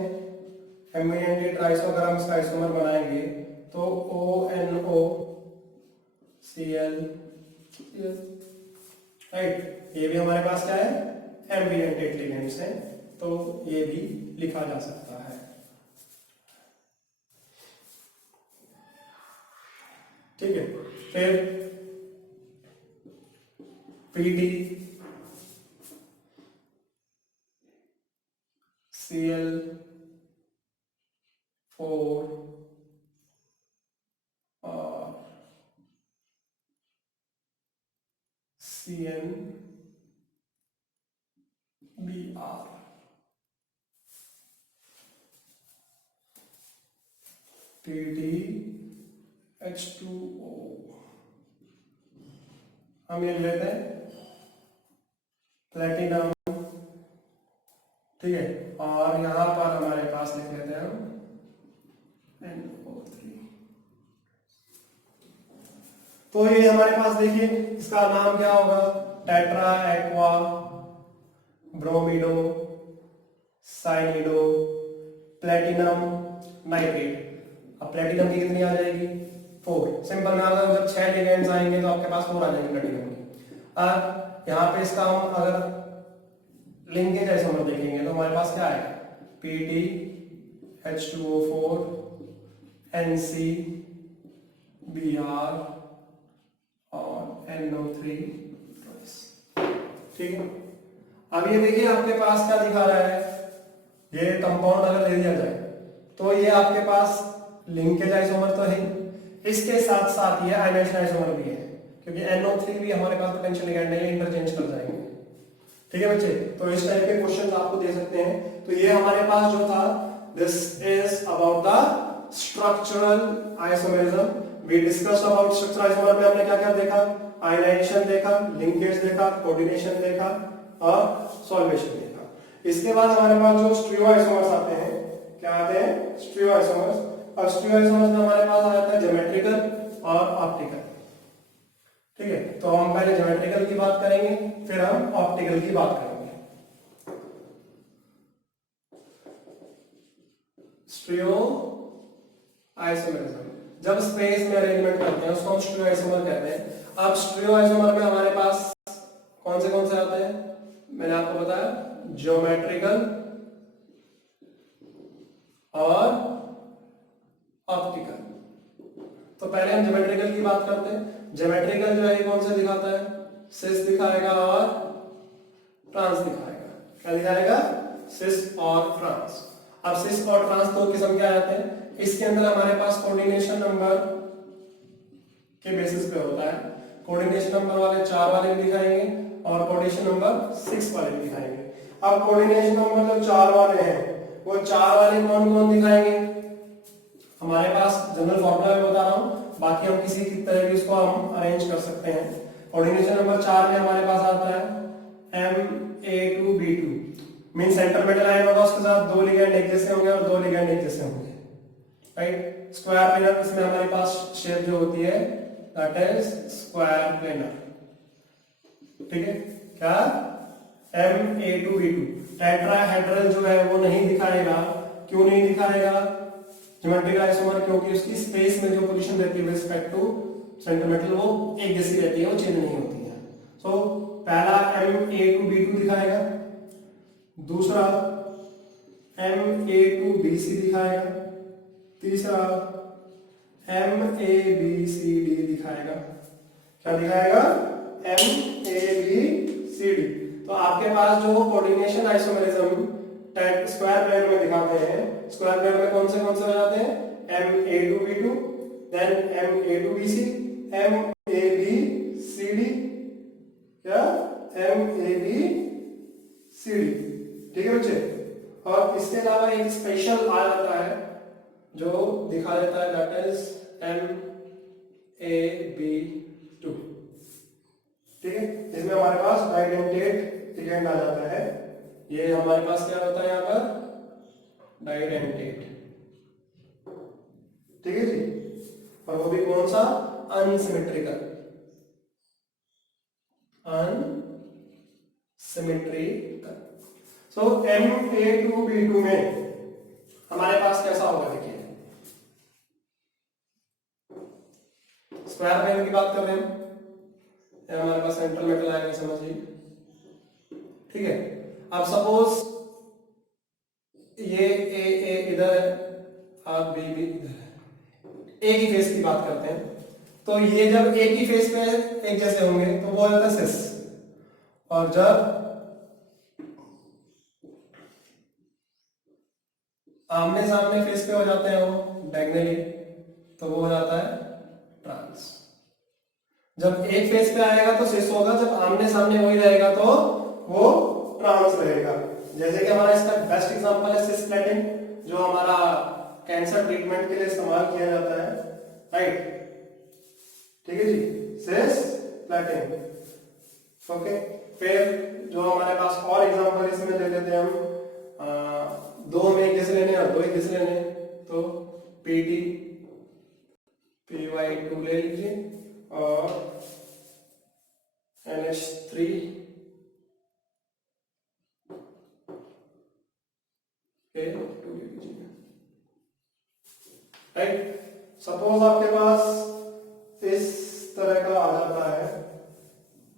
एम्बिडेंटेट ट्राइसो, अगर हम इसका आइसोमर बनाएंगे तो ONOCl, राइट। ये भी हमारे पास क्या है, एम्बिडेंटेट लिगेंड्स हैं, तो ये भी लिखा जा सकता है। ठीक है, फिर PD Cl4 और CnBr, PdH2O, हम ये लेते हैं प्लेटिनम, ठीक है। और यहां पर हमारे पास लिख लेते हैं हम NO3। तो ये हमारे पास देखिए इसका नाम क्या होगा, टेट्रा एक्वा ब्रोमिडो साइनिडो प्लेटिनम नाइट्रेट। अब प्लेटिनम की कितनी आ जाएगी, 4। सिंपल नाम है, जब 6 लिगेंड्स आएंगे तो आपके पास 4 आ जाएंगे प्लेटिनम की। यहाँ पे इसका हम अगर लिंकेज आइसोमर देखेंगे तो हमारे पास क्या आएगा, PdH2O4 NCBr और NO3। ठीक है, अब ये देखिए आपके पास क्या दिखा रहा है, ये कंपाउंड अगर ले लिया जाए तो ये आपके पास लिंकेज आइसोमर तो है, इसके साथ साथ ये आयनाइजेशन आइसोमर भी है, क्योंकि NO3 भी हमारे पास पोटेंशियल लिगेंड है, इंटरचेंज कर जाएंगे। ठीक है बच्चे, तो इस टाइप के क्वेश्चन आपको दे सकते हैं। तो ये हमारे पास जो था, this is about the structural isomerism. We discussed about structural isomer में हमने क्या क्या देखा, आयनाइजेशन देखा, लिंकेज देखा, कोऑर्डिनेशन देखा और सॉल्वेशन देखा। इसके बाद हमारे पास जो स्टीरियो आइसोमर्स आते हैं, क्या आते हैं, स्टीरियो आइसोमर्स। और स्टीरियो आइसोमर्स में हमारे पास आ जाता है ज्योमेट्रिकल और ऑप्टिकल। ठीक है, तो हम पहले ज्योमेट्रिकल की बात करेंगे, फिर हम ऑप्टिकल की बात करेंगे। स्टीरियो आइसोमेरिज्म, जब स्पेस में अरेंजमेंट करते हैं उसको हम स्टीरियोआइसोमर कहते हैं। अब स्टीरियोआइसोमर में हमारे पास कौन से आते हैं, मैंने आपको बताया ज्योमेट्रिकल और ऑप्टिकल। तो पहले हम ज्योमेट्रिकल की बात करते हैं। ज्योमेट्रिकल जो है कौन सा दिखाता है, सिस दिखाएगा और ट्रांस दिखाएगा। क्या दिखाएगा, सिस और ट्रांस। अब सिस और ट्रांस दो किस्म के आ जाते हैं। इसके अंदर हमारे पास कोऑर्डिनेशन नंबर के बेसिस पे होता है। कोऑर्डिनेशन नंबर वाले 4 वाले भी दिखाएंगे और कोऑर्डिनेशन नंबर 6 वाले भी दिखाएंगे। अब कोऑर्डिनेशन नंबर जो 4 वाले हैं वो 4 वाले कौन कौन दिखाएंगे, हमारे पास जनरल फॉर्मूला में बता रहा हूं, बाकी हम किसी तरह भी इसको हम अरेंज कर सकते हैं। कोऑर्डिनेशन नंबर 4 में हमारे पास आता है MA2B2, mean centre mid line होगा, उसके साथ 2 लिगेंड एक जैसे होंगे और 2 लिगेंड एक जैसे होंगे, राइट। स्क्वायर प्लेनर, इसमें हमारे पास शेप जो होती है दैट इज स्क्वायर प्लेनर, ठीक है। क्या MA2B2 टेट्राहेड्रल जो है वो नहीं दिखाएगा। क्यों नहीं दिखाएगा, ज्योमेट्रिकल आइसोमर, क्योंकि उसकी स्पेस में जो पोजीशन रहती है विद रिस्पेक्ट टू सेंटीमीटर वो एक जैसी रहती है, वो चेंज नहीं होती है। सो पहला MA2B2 दिखाएगा, दूसरा MA2BC दिखाएगा, तीसरा MABCD दिखाएगा। क्या दिखाएगा, MABCD। तो आपके पास जो कोऑर्डिनेशन आइसोमेरिज्म स्क्वायर प्लेन में दिखाते हैं, स्क्वायर प्लेन में कौन से हो जाते हैं, MA2B2, देन MA2BC, MABCD, क्या MABCD, ठीक है बच्चे। और इसके अलावा एक स्पेशल आ जाता है जो दिखा देता है दैट इज MAB2, ठीक है। इसमें हमारे पास डाइडेंटेट लिगेंड आ जाता है। ये हमारे पास क्या होता है यहाँ पर, डाइडेंटेट, ठीक है जी। और वो भी कौन सा, अनसिमेट्रिकल, सो MA2B2 में हमारे पास कैसा होगा, देखिए स्क्वायर प्लेन की बात कर रहे हैं हम, हमारे पास सेंट्रल मेटल आएगा, समझिए, ठीक है। अब सपोज ये ए इधर है और बी इधर है, एक ही फेस की बात करते हैं, तो ये जब एक ही फेस पे एक जैसे होंगे तो वो हो जाता है सिस, और जब आमने सामने फेस पे हो जाते हैं वो डायगोनली तो वो हो जाता है ट्रांस। जब एक फेस पे आएगा तो सिस होगा, जब आमने सामने वही रहेगा तो वो ट्रांस रहेगा। जैसे कि हमारा इसका बेस्ट एग्जांपल है सिस प्लेटिन, जो हमारा कैंसर ट्रीटमेंट के लिए इस्तेमाल किया जाता है, राइट, ठीक है जी, सिस प्लेटिन, ओके। फिर जो हमारे पास और एग्जांपल इसमें ले लेते हैं हम, दो में एक जैसे लेने और दो एक जैसे लेने, तो PT PY2 ले लीजिए और NH3 K2 ले लीजिए, राइट। सपोज आपके पास इस तरह का आ जाता है,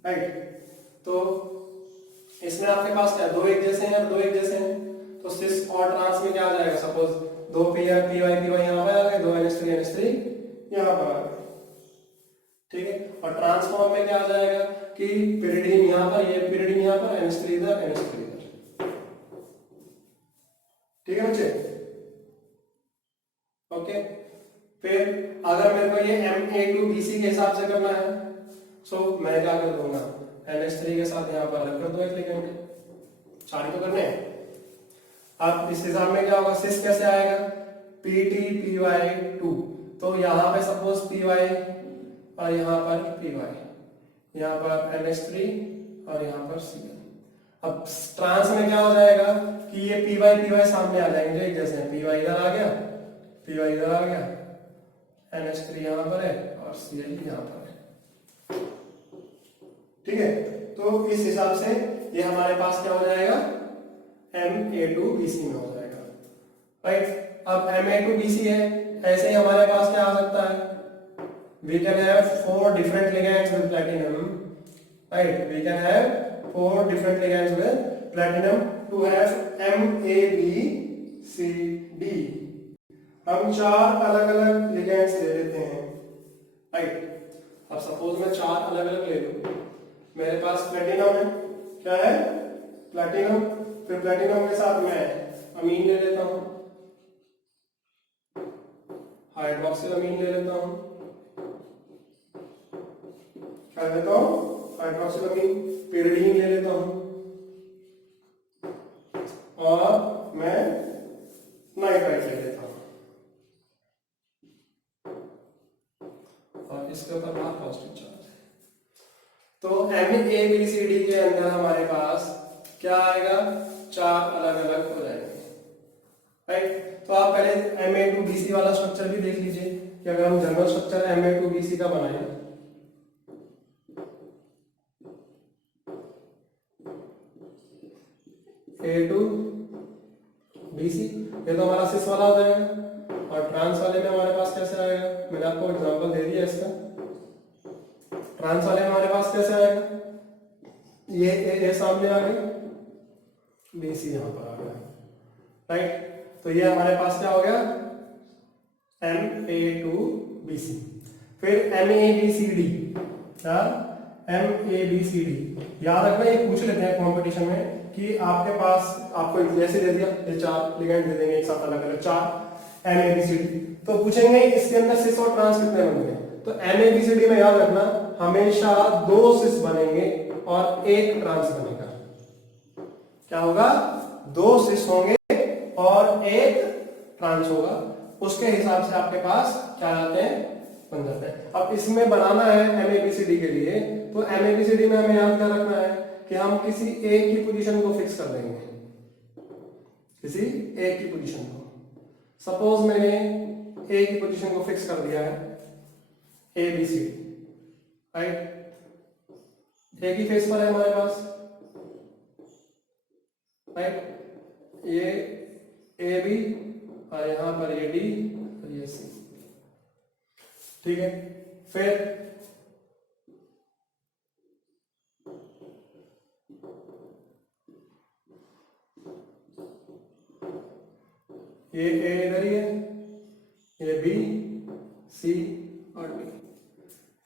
राइट, तो इसमें आपके पास क्या, दो एक जैसे हैं और दो एक जैसे हैं, तो सिस और ट्रांस में क्या आ जाएगा, सपोज दो PY यहाँ पर आ गए, दो NH3 यहाँ पर आ गए, ठीक है। और ट्रांसफॉर्म में क्या आ जाएगा कि pyridine यहाँ पर, ये pyridine यहाँ पर, NH3 इधर, NH3 इधर, ठीक है बच्चे, ओके। फिर अगर मेरे को ये MA2BC के हिसाब से करना है, सो मैं क्या कर दूंगा, NH3 के साथ यहाँ पर अलग कर दो एक लिगेंड, सारी तो करने हैं। अब इस हिसाब में क्या होगा, सिस कैसे आएगा, PT PY2, तो यहाँ पे सपोज PY और यहाँ पर PY, यहाँ पर NH3 और यहाँ पर Cl। अब ट्रांस में क्या हो जाएगा कि ये PY सामने आ जाएंगे एक जैसे, PY इधर आ गया, PY इधर आ गया, NH3 यहाँ पर है और Cl यहाँ पर है, ठीक है। तो इस हिसाब से ये हमारे पास क्या हो जाएगा, MA2BC में हो जाएगा, राइट। अब MA2BC है, ऐसे ही हमारे पास क्या आ सकता है, we can have 4 different ligands with platinum, right? We can have 4 different ligands with platinum to have MABCD. हम 4 अलग अलग ligands ले लेते हैं, right? अब सपोज मैं 4 अलग अलग ले लूं, मेरे पास प्लेटिनम है, क्या है, प्लेटिनम, फिर प्लेटिनम के साथ मैं अमीन ले लेता हूं, हाइड्रोक्सिल अमीन ले लेता हूं, क्या लेता हूं, हाइड्रोक्सिल अमीन, pyridine ले लेता हूं, और मैं नाइट्राइट ले लेता हूं, और इसके ऊपर बाहर पॉजिटिव चार्ज है। तो MABCD के अंदर हमारे पास क्या आएगा, 4 अलग अलग हो जाएंगे, राइट? तो आप पहले Ma2BC वाला स्ट्रक्चर भी देख लीजिए कि अगर हम जनरल स्ट्रक्चर Ma2BC का बनाएं, A2BC, ये तो हमारा सिस वाला हो जाएगा, और ट्रांस वाले में हमारे पास कैसे आएगा, मैंने आपको एग्जांपल दे दिया इसका, ट्रांस वाले में हमारे पास कैसे आएगा, ये सामने आ गया, BC यहां पर आ गया, राइट? तो ये हमारे पास क्या हो गया, Ma2BC। फिर MABCD, क्या, MABCD याद रखना, ये पूछ लेते हैं कंपटीशन में कि आपके पास, आपको जैसे दे दिया, ये 4 लिगेंड दे देंगे एक साथ अलग अलग 4 MABCD, तो पूछेंगे इसके अंदर सिस और ट्रांस कितने बनेंगे। तो MABCD में याद रखना हमेशा 2 सिस बनेंगे और 1 ट्रांस बनेगा, क्या होगा, 2 सिस होंगे और 1 ट्रांस होगा, उसके हिसाब से आपके पास क्या आते हैं, बन जाते हैं। अब इसमें बनाना है MABCD के लिए, तो MABCD में हमें याद क्या रखना है कि हम किसी एक की पोजीशन को फिक्स कर देंगे, किसी एक की पोजीशन को। सपोज मैंने ए की पोजीशन को फिक्स कर दिया है ABCD, राइट? एक ही फेस पर है हमारे पास, राइट? ये AB और यहां पर ये D और ये C, ठीक है? फिर ये A इधर ही है, ये B, C और D,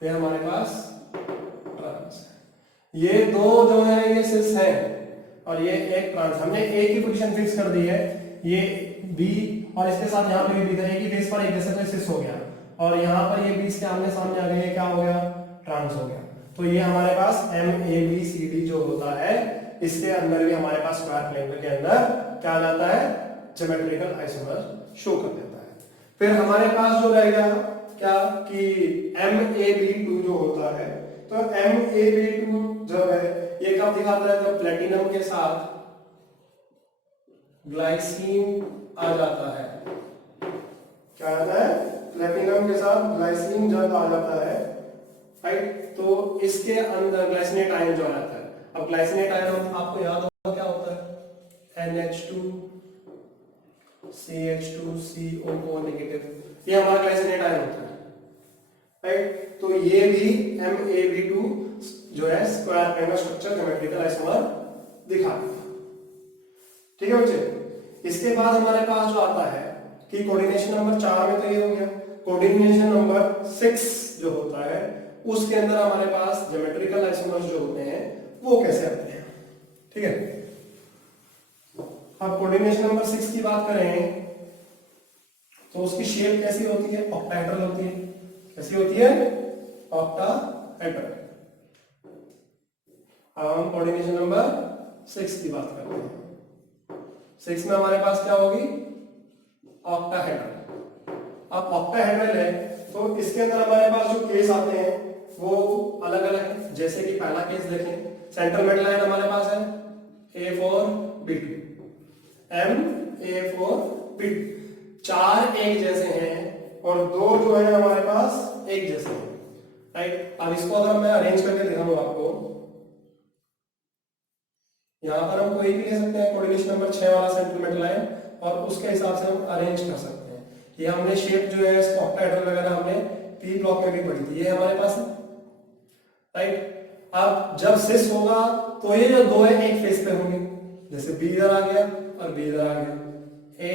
ये हमारे पास ट्रांस है। ये 2 जो है ये सिस है और ये एक ट्रांस, हमने A की पोजीशन फिक्स कर दी है, ये B और इसके साथ यहाँ पे भी एक ही फेस पर एक जैसे सिस हो गया, और यहाँ पर ये B के आमने सामने आ गए, क्या हो गया, ट्रांस हो गया। तो ये हमारे पास MABCD जो होता है, इसके अंदर भी हमारे पास स्क्वायर प्लेन के अंदर क्या आ जाता है, ज्योमेट्रिकल आइसोमर शो कर देता है। फिर हमारे पास जो रह गया क्या कि MAB2 जो होता है, तो MAB2 जब है ये कब दिखाता है, जब प्लेटिनम के साथ ग्लाइसीन आ जाता है, क्या आता है, प्लेटिनम के साथ ग्लाइसीन जब आ जाता है, राइट? तो इसके अंदर ग्लाइसिनेट आयन जो आता है, अब ग्लाइसिनेट आयन आपको याद होगा क्या होता है, NH2 CH2COO नेगेटिव, ये हमारा ग्लाइसिनेट आयन होता है, राइट? तो ये भी MAB2 जो है स्क्वायर प्लेन का स्ट्रक्चर ज्योमेट्रिकल आइसोमर दिखाता है, ठीक है बच्चे? इसके बाद हमारे पास जो आता है कि कोऑर्डिनेशन नंबर 4 में तो ये हो गया, कोऑर्डिनेशन नंबर 6 जो होता है उसके अंदर हमारे पास ज्योमेट्रिकल आइसोमर्स जो होते हैं वो कैसे आते हैं, ठीक है? अब कोऑर्डिनेशन नंबर 6 की बात करें तो उसकी शेप कैसी होती है, ऑक्टाहेड्रल होती है। कैसी होती है, ऑक्टाहेड्रल। अब हम कोऑर्डिनेशन नंबर 6 की बात करते हैं। 6 में हमारे पास क्या होगी, ऑक्टाहेड्रल। अब ऑक्टाहेड्रल है तो इसके अंदर हमारे पास जो केस आते हैं वो अलग अलग है। जैसे कि पहला केस देखें, सेंट्रल मिड लाइन हमारे पास है A4B2, MA4B2, 4 एक जैसे हैं और 2 जो है हमारे पास एक जैसे हैं, राइट? अब इसको अगर मैं अरेंज करके दिखाऊं आपको, यहां पर हम कोई भी ले सकते हैं कोऑर्डिनेशन नंबर 6 वाला सेंट्रल मिड लाइन और उसके हिसाब से हम अरेंज कर सकते हैं। ये हमने शेप जो है ऑक्टाहेड्रल वगैरह हमने पी ब्लॉक में भी पढ़ी थी, ये हमारे पास है, राइट। अब जब सिस होगा तो ये जो दो है एक फेस पे होंगे, जैसे बी इधर आ गया और बी इधर आ गया, ए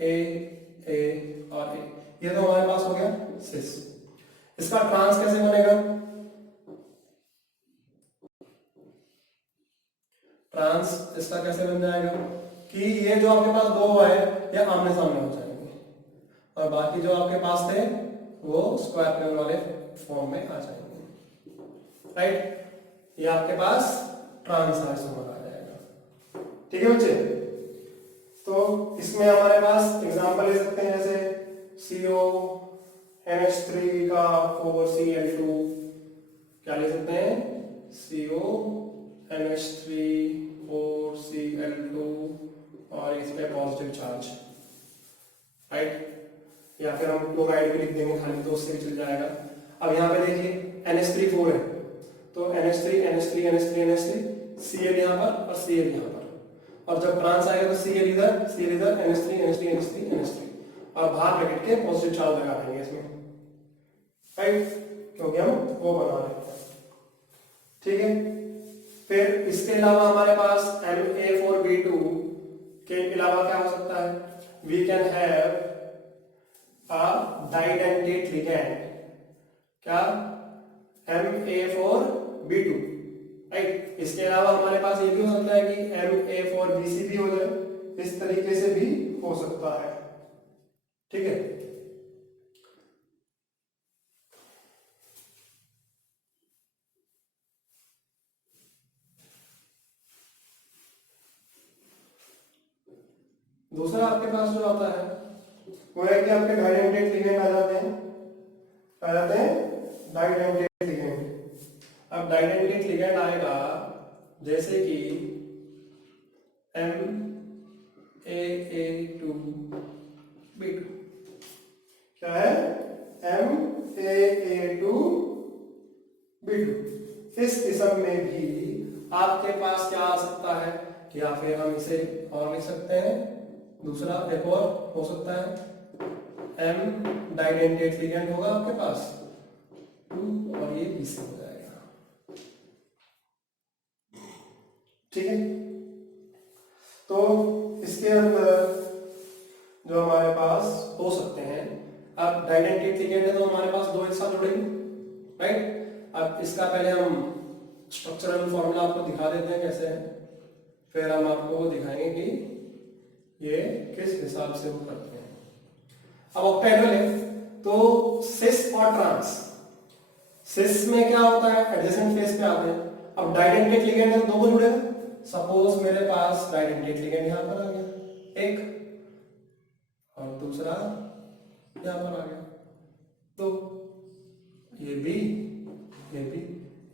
ए ए और ए, ये तो हमारे पास हो गया सिस। इसका ट्रांस कैसे बनेगा? ट्रांस इसका कैसे बन जाएगा कि ये जो आपके पास दो है ये आमने सामने हो जाएंगे और बाकी जो आपके पास थे वो स्क्वायर प्लेन वाले फॉर्म में आ जाएंगे, राइट। ये आपके पास ट्रांस आइसोमर आ जाएगा, ठीक है बच्चे। तो इसमें हमारे पास एग्जांपल ले सकते हैं जैसे CONH3 का 4Cl2, क्या ले सकते हैं? CONH3 4Cl2 और इस पे पॉजिटिव चार्ज, राइट। या फिर हम क्लोराइड भी लिख देंगे खाली तो उससे भी चल जाएगा। अब यहाँ पे देखिए NH3 4 है तो NH3 NH3 NH3 NH3 Cl यहाँ पर और Cl यहाँ पर, और जब ट्रांस आएगा तो Cl इधर NH3 NH3 NH3 NH3 और बाहर ब्रैकेट के पॉजिटिव चार्ज लगा देंगे इसमें, राइट, क्योंकि हम वो बना रहे हैं, ठीक है। फिर इसके अलावा हमारे पास Ma4B2 के अलावा क्या हो सकता है? We can have a didentate ligand, क्या? Ma4B2, right. इसके अलावा हमारे पास ये भी हो सकता है कि Ma4BC भी हो जाए, इस तरीके से भी हो सकता है, ठीक है। दूसरा आपके पास जो आता है वो है कि आपके डाइडेंटेट लिगेंड आ जाते हैं, डाइडेंटेट लिगेंड। अब डाइडेंटेट लिगेंड आएगा जैसे कि MAA2B2, क्या है? MAA2B2। इस किस्म में भी आपके पास क्या आ सकता है, या फिर हम इसे और लिख सकते हैं, दूसरा एक और हो सकता है M डाइडेंटेट लिगेंड होगा आपके पास 2 और ये B से हो जाएगा, ठीक है। तो इसके अंदर जो हमारे पास हो सकते हैं, अब डाइडेंटेट लिगेंड है तो हमारे पास दो एक साथ जुड़ेंगे, राइट। अब इसका पहले हम स्ट्रक्चरल फॉर्मूला आपको दिखा देते हैं कैसे है, फिर हम आपको दिखाएंगे कि ये किस हिसाब से वो करते हैं। अब ऑक्टाहेड्रल है तो सिस और ट्रांस, सिस में क्या होता है? एडजेसेंट फेस पे आते हैं। अब डाइडेंटेट लिगेंड है तो दो जुड़ेगा, सपोज मेरे पास डाइडेंटेट लिगेंड यहां पर आ गया एक और दूसरा यहां पर आ गया, तो ये भी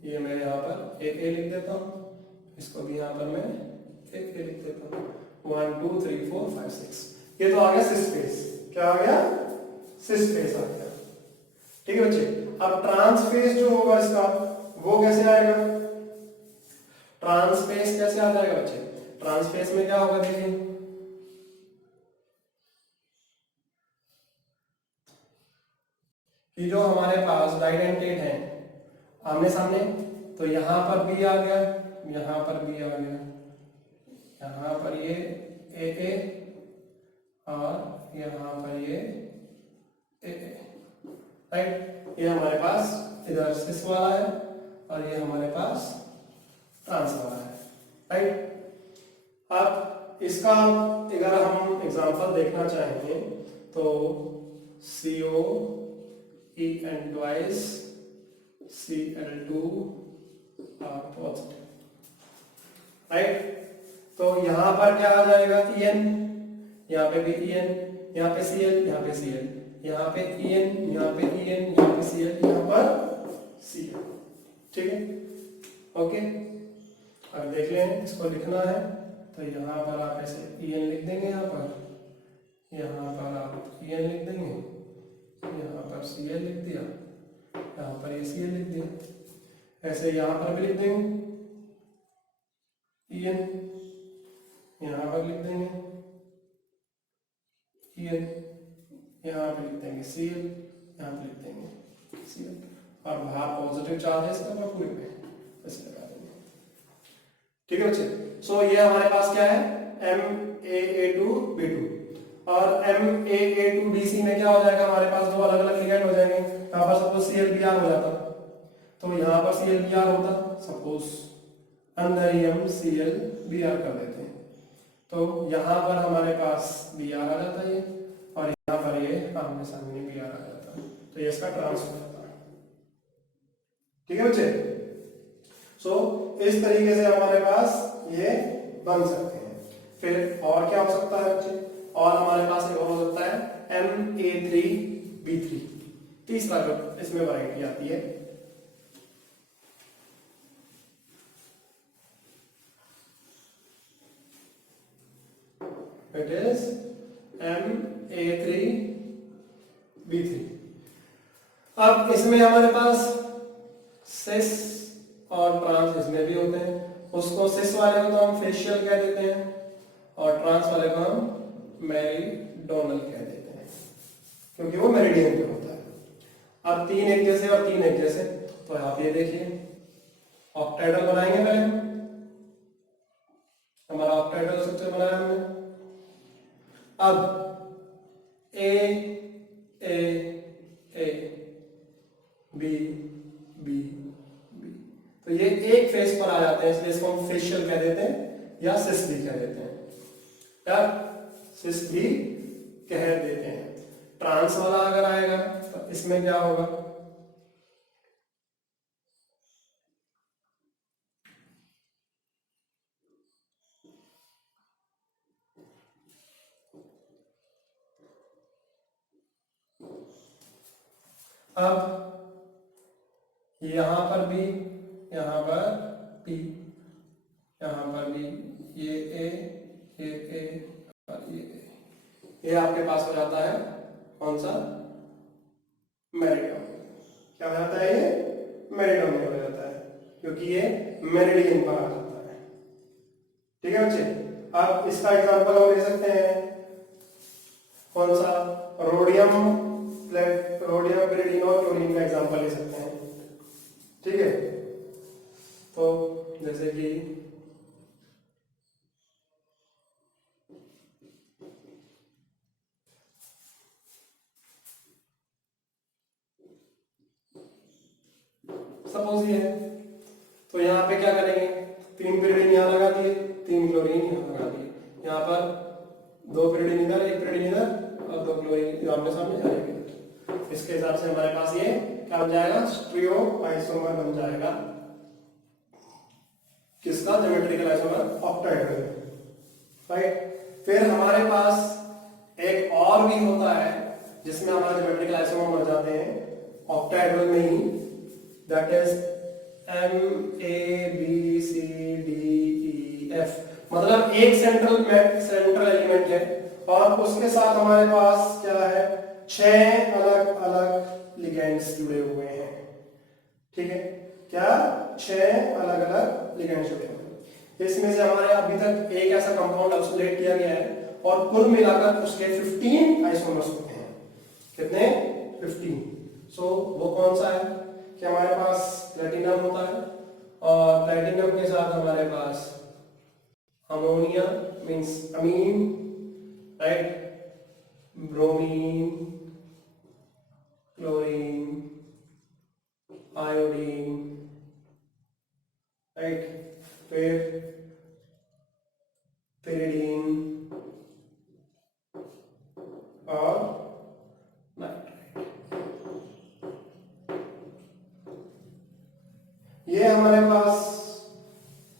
ये मैं यहां पर एक ए लिख देता हूं, इसको भी यहां पर मैं एक ए लिख देता हूं, 1 2 3 4 5 6, ये तो आ गया सिस फेस। क्या आ गया? सिस फेस आ गया, ठीक है बच्चे। अब ट्रांस फेस जो होगा इसका वो कैसे आएगा? ट्रांस फेस कैसे आ जाएगा बच्चे? ट्रांस फेस में क्या होगा देखिए, कि जो हमारे पास डाइडेंटेट है आमने सामने, तो यहां पर भी आ गया, यहां पर भी आ गया, यहां पर ये ए और यहां पर ये ए, राइट। ये हमारे पास इधर सिस वाला है और ये हमारे पास ट्रांस वाला है, राइट। अब इसका अगर हम एग्जांपल देखना चाहेंगे तो COEN twice Cl2 are positive, right. तो यहां पर क्या आ जाएगा? En, यहाँ पे भी En, यहाँ पे Cl, यहाँ पे Cl, यहाँ पे En, यहाँ पे En, यहाँ पे Cl, यहाँ पर Cl, ठीक है, ओके। अब देख लें, इसको लिखना है तो यहाँ पर आप ऐसे En लिख देंगे, यहाँ पर आप En लिख देंगे, यहाँ पर Cl लिख दिया, यहाँ पर ये Cl लिख दिया, ऐसे यहाँ पर भी लिख देंगे En, यहाँ पर लिख देंगे En, यहाँ पे लिख देंगे Cl, यहाँ पे लिख देंगे Cl, और बाहर पॉजिटिव चार्ज है इसका पूरे पे ऐसे लगा देंगे। ठीक है बच्चे, सो ये हमारे पास क्या है MAA2B2, और MAA2BC में क्या हो जाएगा हमारे पास दो अलग अलग लिगेंड हो जाएंगे। यहाँ पर सपोज ClBr हो जाता तो यहाँ पर ClBr होता, सपोज अंदर ही हम ClBr कर देते हैं तो यहाँ पर हमारे पास Br आ जाता है और यहाँ पर ये आमने सामने Br आ जाता है, तो ये इसका ट्रांसफर होता है। ठीक है बच्चे, सो इस तरीके से हमारे पास ये बन सकते हैं। फिर और क्या हो सकता है बच्चे, और हमारे पास एक और हो सकता है MA3B3, तीसरा जो इसमें वैरायटी आती है। It is MA3B3। अब इसमें हमारे पास सिस और ट्रांस इसमें भी होते हैं। उसको सिस वाले को तो हम फेशियल कह देते हैं और ट्रांस वाले को हम मेरिडोनल कह देते हैं, क्योंकि वो मेरिडियन पे होता है। अब तीन एक जैसे और तीन एक जैसे, तो आप ये देखिए ऑक्टाहेड्रल बनाएंगे पहले, हमारा ऑक्टाहेड्रल स्ट्रक्चर बनाया हमने। अब ए ए ए बी बी बी, तो ये एक फेस पर आ जाते हैं, इसलिए इसको हम फेशियल कह देते हैं या सिस भी कह देते हैं, या सिस भी कह देते हैं। ट्रांस वाला अगर आएगा तो इसमें क्या होगा, अब यहां पर भी, यहां पर P, यहां पर भी ये A, ये A और ये आपके पास हो जाता है कौन सा, मेरिडियन। क्या हो जाता है, ये मेरिडियन में हो जाता है क्योंकि ये मेरिडियन पर आ जाता है। ठीक है बच्चे, अब इसका एग्जांपल हम ले सकते हैं कौन सा, रोडियम रोडियम पिरिडीन और क्लोरीन का एग्जांपल ले सकते हैं। ठीक है, तो जैसे कि सपोज ये है, तो यहाँ पे क्या करेंगे, तीन पिरिडिन यहाँ लगा दिए, तीन क्लोरीन यहाँ लगा दिए, यहाँ पर दो पिरिडिन इधर, एक पिरिडिन इधर और दो क्लोरीन आमने सामने आएंगे। इसके हिसाब से हमारे पास ये क्या बन जाएगा, स्टीरियो आइसोमर बन जाएगा। किसका, ज्योमेट्रिकल आइसोमर ऑक्टाहेड्रल, राइट। फिर हमारे पास एक और भी होता है जिसमें हमारे ज्योमेट्रिकल आइसोमर बन जाते हैं ऑक्टाहेड्रल में ही, दैट इज MABCDEF, मतलब एक सेंट्रल एलिमेंट है और उसके साथ हमारे पास क्या है, 6 अलग अलग लिगेंड्स जुड़े हुए हैं। ठीक है, क्या 6 अलग अलग लिगेंड्स जुड़े हुए हैं। इसमें से हमारे अभी तक एक ऐसा कंपाउंड आइसोलेट किया गया है और कुल मिलाकर उसके 15 आइसोमर्स होते हैं। कितने, 15। सो वो कौन सा है कि हमारे पास प्लेटिनम होता है और प्लेटिनम के साथ हमारे पास ammonia means amine, right, bromine, chlorine, iodine, right, फिर पिरिडीन और नाइट्राइट। ये हमारे पास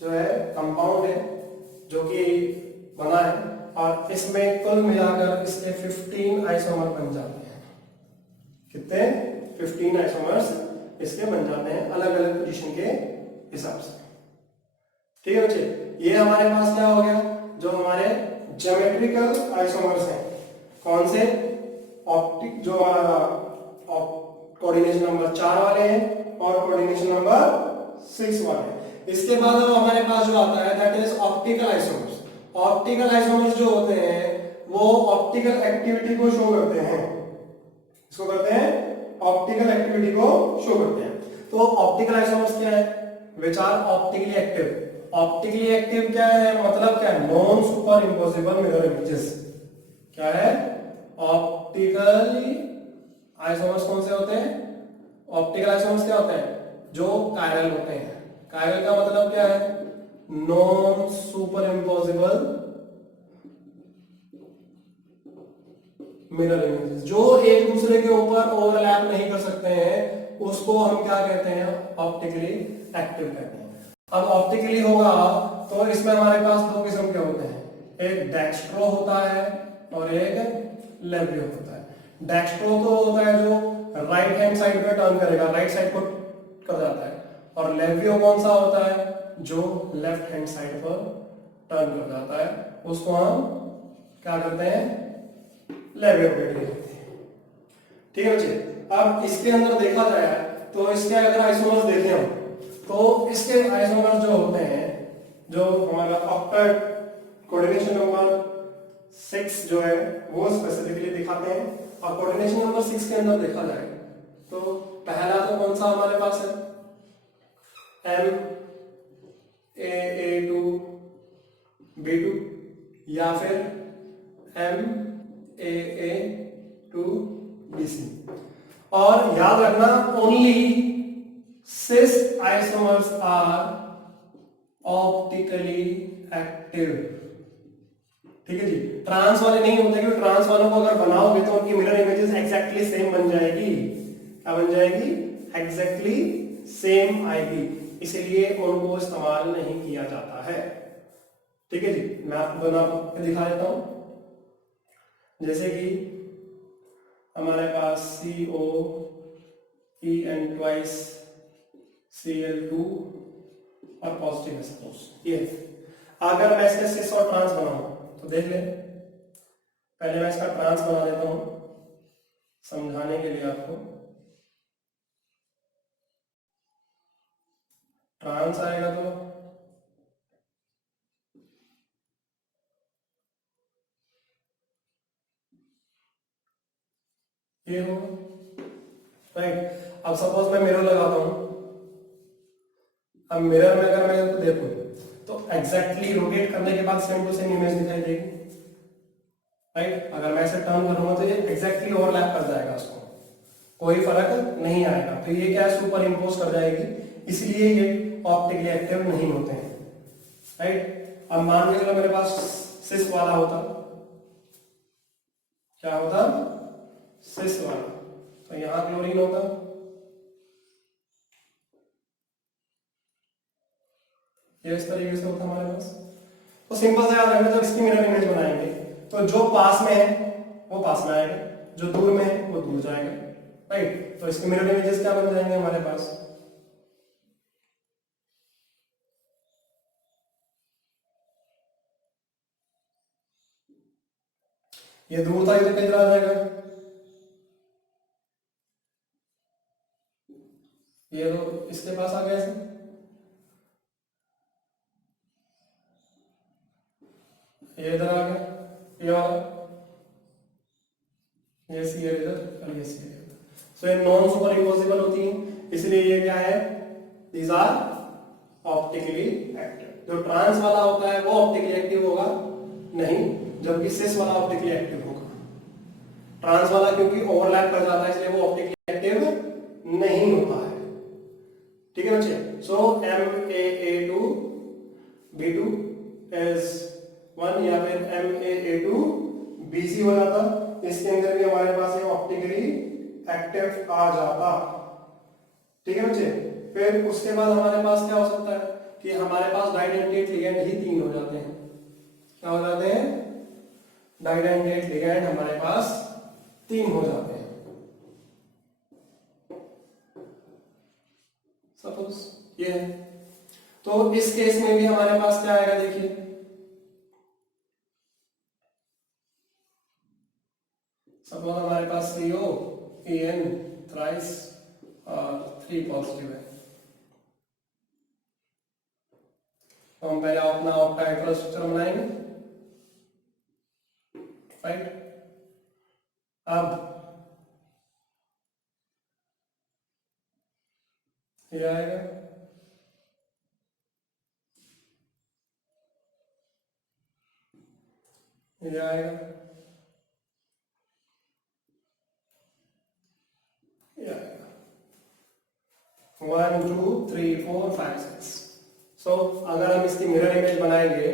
जो है कंपाउंड है जो कि बना है और इसमें कुल मिलाकर इसके 15 आइसोमर बन जाते हैं। कितने, 15 आइसोमर्स इसके बन जाते हैं अलग अलग पोजीशन के हिसाब से। ठीक है बच्चे, ये हमारे पास क्या हो गया, जो हमारे ज्योमेट्रिकल आइसोमर्स हैं, कौन से, ऑप्टिक, जो हमारा कोऑर्डिनेशन नंबर 4 वाले हैं और कोऑर्डिनेशन नंबर 6 वाले हैं। इसके बाद अब हमारे पास जो आता है that is optical isomers. Optical isomers जो होते हैं वो ऑप्टिकल एक्टिविटी को शो करते हैं। इसको करते हैं ऑप्टिकल एक्टिविटी को शो करते हैं। तो ऑप्टिकल आइसोमर्स क्या है? Which are optically active. Optically active क्या है, मतलब क्या है? Non super imposable mirror images. क्या है? ऑप्टिकली आइसोमर्स कौन से होते हैं? ऑप्टिकल आइसोमर्स क्या होते हैं? जो कायरल होते हैं। कायरल का मतलब क्या है? Non super imposable mirror images, जो एक दूसरे के ऊपर ओवरलैप नहीं कर सकते हैं, उसको हम क्या कहते हैं? ऑप्टिकली एक्टिव कहते हैं। अब ऑप्टिकली होगा तो इसमें हमारे पास दो किस्म के होते हैं, एक डेक्स्ट्रो होता है और एक लेवियो होता है। डेक्स्ट्रो तो होता है जो राइट हैंड साइड पे टर्न करेगा, राइट साइड को कर जाता है, और लेवियो कौन सा होता है? जो लेफ्ट हैंड साइड पर टर्न कर जाता है, उसको हम क्या करते हैं? लेवियो कहते हैं। ठीक है बच्चे, अब इसके अंदर देखा जाए तो इसके अगर आइसोमर्स देखें हम, तो इसके आइसोमर्स जो होते हैं, जो हमारा ऑक्टेट कोऑर्डिनेशन नंबर 6 जो है वो स्पेसिफिकली दिखाते हैं। और कोऑर्डिनेशन नंबर 6 के अंदर देखा जाए तो पहला तो कौन सा हमारे पास है? MAA2 B2 या फिर MAA2 BC। और याद रखना, only cis isomers are optically active. ठीक है जी, ट्रांस वाले नहीं होते, क्योंकि ट्रांस वालों को अगर बनाओगे तो उनकी मिरर इमेजेस एग्जैक्टली सेम बन जाएगी। क्या बन जाएगी? एग्जैक्टली सेम आएगी, इसीलिए उनको इस्तेमाल नहीं किया जाता है। ठीक है जी, मैं आपको बना के दिखा देता हूं। जैसे कि हमारे पास COEN ट्वाइस Cl2 और पॉजिटिव है सपोज ये। अगर मैं इसके सिस और ट्रांस बनाऊं तो देख ले, पहले मैं इसका ट्रांस बना देता हूं समझाने के लिए आपको। ट्रांस आएगा तो ये होगा, राइट। अब सपोज मैं मिरर लगाता हूं, अब मिरर में अगर मैं इसको देखूं तो एग्जैक्टली रोटेट करने के बाद सेम टू सेम इमेज दिखाई देगी, राइट। अगर मैं इसे टर्न करूंगा तो ये एग्जैक्टली ओवरलैप कर जाएगा, उसको कोई फर्क नहीं आएगा। तो ये क्या है? सुपर इम्पोज कर जाएगी, इसलिए ये ऑप्टिकली एक्टिव नहीं होते हैं, राइट। अब मान लीजिए मेरे पास सिस वाला होता, क्या होता? सिस वाला, तो यहां क्लोरीन होता, ये इस तरीके से होता हमारे पास। तो सिंपल सा याद रखना, जब इसकी मिरर इमेज बनाएंगे तो जो पास में है वो पास में आएगा, जो दूर में है वो दूर जाएगा, राइट। तो इसके मिरर इमेजेस क्या बन जाएंगे हमारे पास? ये दूर था, ये तो किधर आ जाएगा? ये तो इसके पास आ गया ऐसे, ये इधर आ गया, ये वाला, ये सी है इधर और ये सी है इधर। सो ये नॉन सुपर इम्पॉसिबल होती है, इसलिए ये क्या है? These are optically active. जो ट्रांस वाला होता है वो ऑप्टिकली एक्टिव होगा नहीं, जबकि सिस वाला ऑप्टिकली एक्टिव होगा। ट्रांस वाला क्योंकि ओवरलैप कर जाता है, इसलिए वो ऑप्टिकली एक्टिव नहीं होता है। ठीक है बच्चे, सो MAA2 B2 is 1 या फिर MAA2 BC हो जाता, इसके अंदर भी हमारे पास ये ऑप्टिकली एक्टिव आ जाता। ठीक है बच्चे, फिर उसके बाद हमारे पास क्या हो सकता है कि हमारे पास डाइडेंटेट लिगैंड ही 3 हो जाते हैं। क्या हो जाते हैं? डाइडेंटेट लिगैंड हमारे पास 3 हो जाते हैं। सपोज ये है, तो इस केस में भी हमारे पास क्या आएगा? देखिए, सपोज हमारे पास COEN थ्राइस और 3 पॉजिटिव है, तो हम पहले अपना ऑक्टाहेड्रल स्ट्रक्चर बनाएंगे, राइट। अब ये आएगा, ये आएगा, ये आएगा। 1 2 3 4 5 6। सो अगर हम इसकी मिरर इमेज बनाएंगे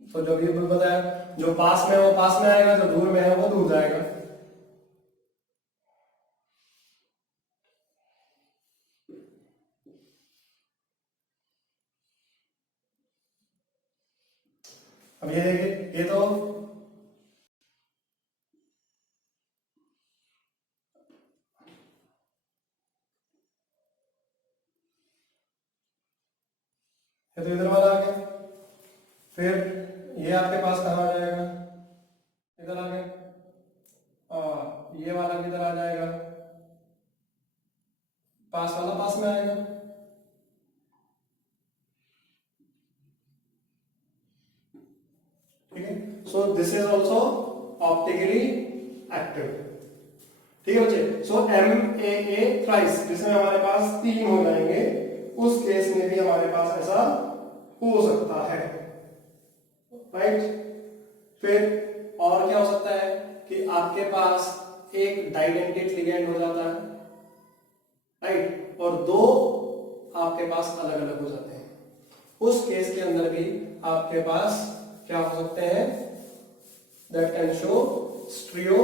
तो जो भी बताया, जो पास में है वो पास में आएगा, जो दूर में है वो दूर जाएगा। अब ये देखिए, ये तो इधर वाला आ गया, फिर ये आपके पास कहाँ आ जाएगा, इधर आ गया, ये वाला भी इधर आ जाएगा, पास वाला पास में आएगा। ठीक है, so this is also optically active. ठीक है बच्चे, सो MAA थ्राइस, जिसमें हमारे पास 3 हो जाएंगे, उस केस में भी हमारे पास ऐसा हो सकता है, राइट। फिर और क्या हो सकता है कि आपके पास एक डाइडेंटेट लिगेंड हो जाता है, राइट, और 2 आपके पास अलग अलग हो जाते हैं। उस केस के अंदर भी आपके पास क्या हो सकते हैं, that can show stereo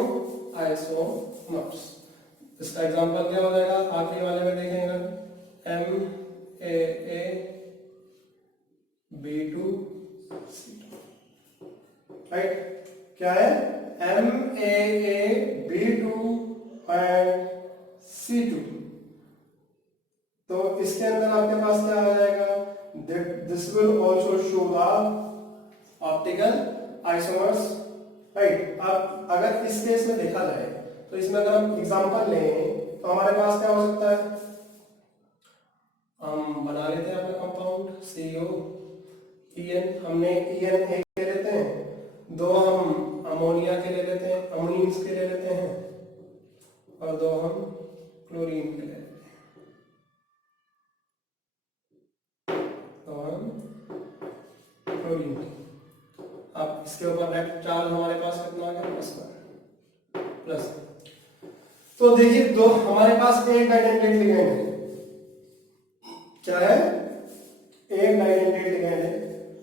isomers. इसका एग्जांपल क्या हो जाएगा, आखिरी वाले में देखेंगे, MAA B2 C2, राइट। क्या है, MAA B2 एंड C2। तो इसके अंदर आपके पास क्या आ जाएगा, this will also show the optical isomers, right. अब अगर इस केस में देखा जाए तो इसमें अगर हम एग्जांपल लें तो हमारे पास क्या हो सकता है, हम बना लेते हैं अपना कंपाउंड COEN, हमने EN एक ले लेते हैं, 2 हम अमोनिया के ले लेते हैं, अमोनियंस के ले लेते हैं, और 2 हम क्लोरीन के ले लेते हैं, तो हम क्लोरीन के। अब इसके ऊपर नेट चार्ज हमारे पास कितना आ गया, प्लस। तो देखिए, 2 हमारे पास एक डाइडेंटेट लिगेंड है, क्या है, एक डाइडेंटेट लिगेंड है।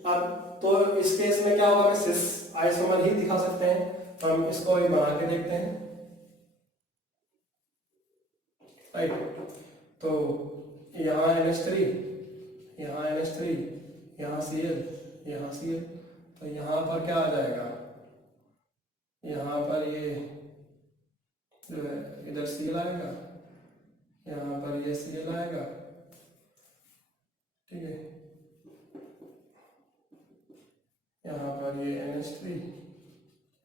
अब तो इस केस में क्या होगा, सिस आइसोमर ही दिखा सकते हैं, तो हम इसको भी बना के देखते हैं, राइट। तो यहाँ NH3, यहाँ NH3, यहाँ Cl, यहाँ Cl, तो यहाँ पर क्या आ जाएगा, यहाँ पर ये जो है इधर Cl आएगा, यहाँ पर ये Cl आएगा, ठीक है, यहाँ पर ये NH3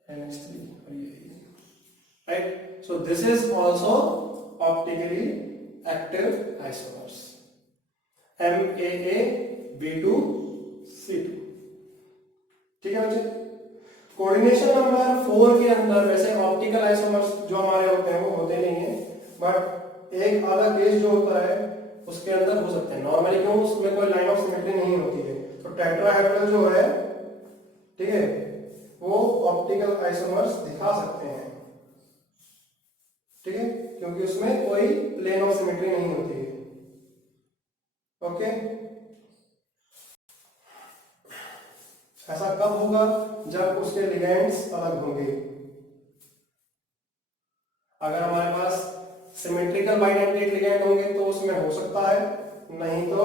और ये, right. So this is also optically active isomers, MAA B2 C2। ठीक है बच्चे, कोऑर्डिनेशन नंबर 4 के अंदर वैसे ऑप्टिकल आइसोमर्स जो हमारे होते हैं वो होते नहीं है, बट एक अलग केस जो होता है उसके अंदर हो सकते हैं। नॉर्मली क्यों, उसमें कोई लाइन ऑफ सिमेट्री नहीं होती है, तो टेट्राहेड्रल जो है, ठीक है, वो ऑप्टिकल आइसोमर्स दिखा सकते हैं, ठीक है, क्योंकि उसमें कोई प्लेन ऑफ सिमेट्री नहीं होती है। ओके, ऐसा कब होगा, जब उसके लिगेंड्स अलग होंगे। अगर हमारे पास सिमेट्रिकल बाइडेंटेट लिगेंड होंगे तो उसमें हो सकता है, नहीं तो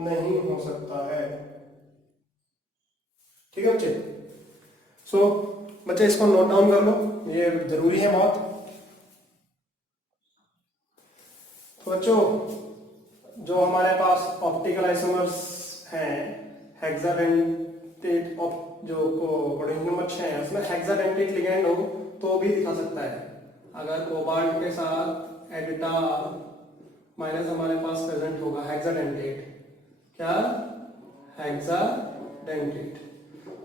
नहीं हो सकता है। ठीक है बच्चे, सो बच्चे इसको नोट डाउन कर लो, ये जरूरी है बहुत। तो बच्चों, जो हमारे पास ऑप्टिकल आइसोमर्स हैं, हेक्साडेंटेट जो कोऑर्डिनेट नंबर 6 है उसमें हेक्साडेंटेट लिगेंड हो तो भी दिखा सकता है। अगर कोबाल्ट के साथ एडिटा माइनस हमारे पास प्रेजेंट होगा हेक्साडेंटेट, क्या, हेक्साडेंटेट,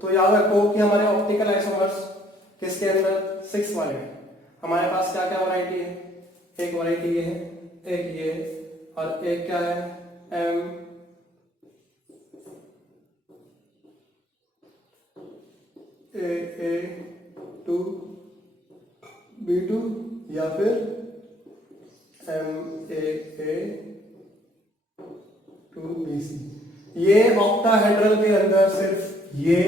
तो याद रखो कि हमारे ऑप्टिकल आइसोमर्स किसके अंदर, 6 वाले में हमारे पास क्या क्या वैरायटी है। एक वैरायटी ये है, एक ये, और एक क्या है M A2 B2 या फिर MAA2 BC। ये ऑक्टाहेड्रल के अंदर सिर्फ ये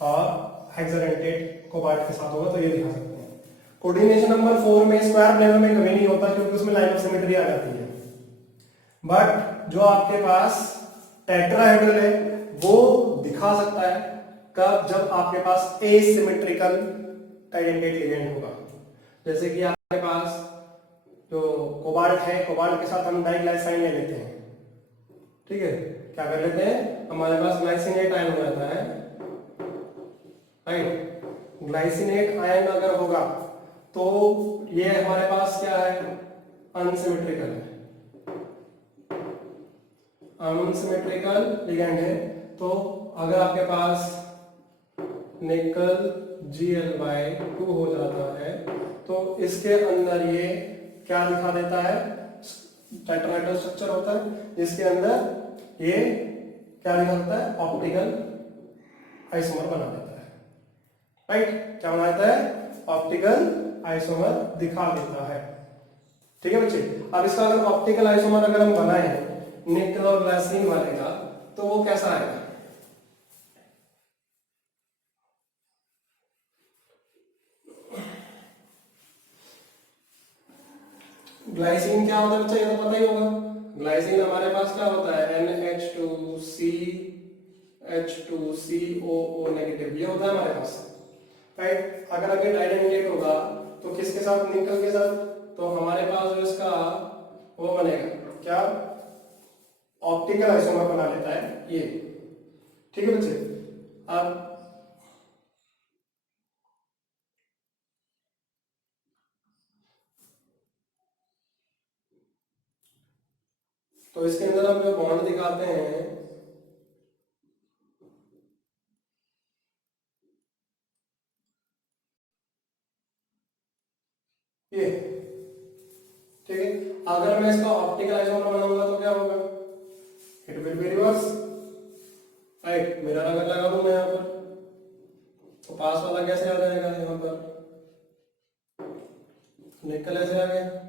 और हेक्साडेंटेट कोबाल्ट के साथ होगा, तो ये दिखा सकते हैं। कोऑर्डिनेशन नंबर 4 में स्क्वायर प्लेनो में कभी नहीं होता क्योंकि उसमें लाइन ऑफ सिमेट्री आ जाती है। बट जो आपके पास टेट्राहेड्रल है वो दिखा सकता है कब, जब आपके पास एसिमेट्रिकल टाइडेंटेट लिगेंड होगा। जैसे कि आपके पास जो कोबाल्ट है, कोबाल्ट के साथ हम डाइग्लाइसाइन ले लेते हैं, ठीक है, क्या कर लेते हैं, हमारे पास ग्लाइसिनेट आयन हो जाता है, राइट। ग्लाइसिनेट आयन अगर होगा तो ये हमारे पास क्या है, अनसिमेट्रिकल है, अनसिमेट्रिकल लिगेंड है। तो अगर आपके पास निकल Gl/2 हो जाता है तो इसके अंदर ये क्या दिखा देता है, टेट्राहेड्रल स्ट्रक्चर होता है जिसके अंदर ये क्या दिखा देता है, ऑप्टिकल आइसोमर बना देता है, राइट। क्या बना देता है, ऑप्टिकल आइसोमर दिखा देता है, ठीक है बच्चे। अब इसका अगर ऑप्टिकल आइसोमर अगर हम बनाए निकल और ग्लाइसिन वाले का, तो वो कैसा आएगा, ग्लाइसिन क्या होता है बच्चा, ये तो पता ही होगा। ग्लाइसिन हमारे पास क्या होता है, NH2CH2COO नेगेटिव, ये होता है हमारे पास, राइट। अगर आगे डाइडेंटेट होगा तो किसके साथ, निकल के साथ, तो हमारे पास जो इसका वो बनेगा क्या, ऑप्टिकल आइसोमर बना लेता है ये, ठीक है बच्चे। अब तो इसके अंदर हम जो बॉन्ड दिखाते हैं, ये, ठीक है। अगर मैं इसका ऑप्टिकल आइसोमर बनाऊंगा तो क्या होगा, it will be reverse, right. Mirror अगर लगा दूं मैं यहाँ पर तो पास वाला कैसे आ जाएगा, यहाँ पर निकल ऐसे आ गया,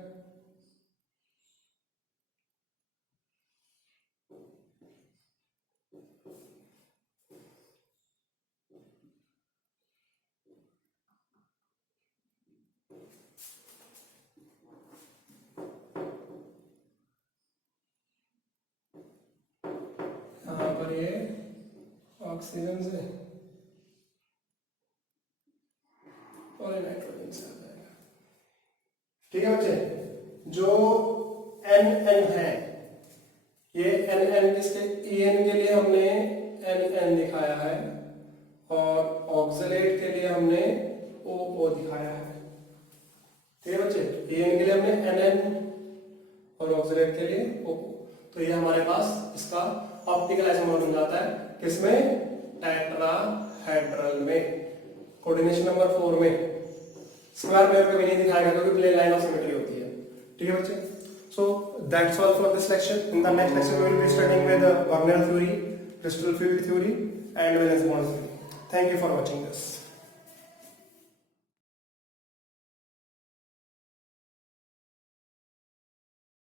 यहाँ पर ये ऑक्सीजन से और नाइट्रोजन से आ जाएगा, ठीक है बच्चे। जो NN है, ये NN जिसके EN के लिए हमने NN दिखाया है और ऑक्सलेट के लिए हमने OO दिखाया है, ठीक है बच्चे। EN के लिए हमने NN और ऑक्सलेट के लिए OO। तो ये हमारे पास इसका ऑप्टिकल आइसोमर बन जाता है, किसमें, टेट्राहेड्रल में। कोऑर्डिनेशन नंबर 4 में स्क्वायर पेयर कभी नहीं दिखाएगा क्योंकि प्लेन लाइन ऑफ सिमेट्री होती है, ठीक है बच्चे। So that's all for this lecture. In the next lecture we will be studying with Wagner theory, crystal field theory and valence bond theory. Thank you for watching this.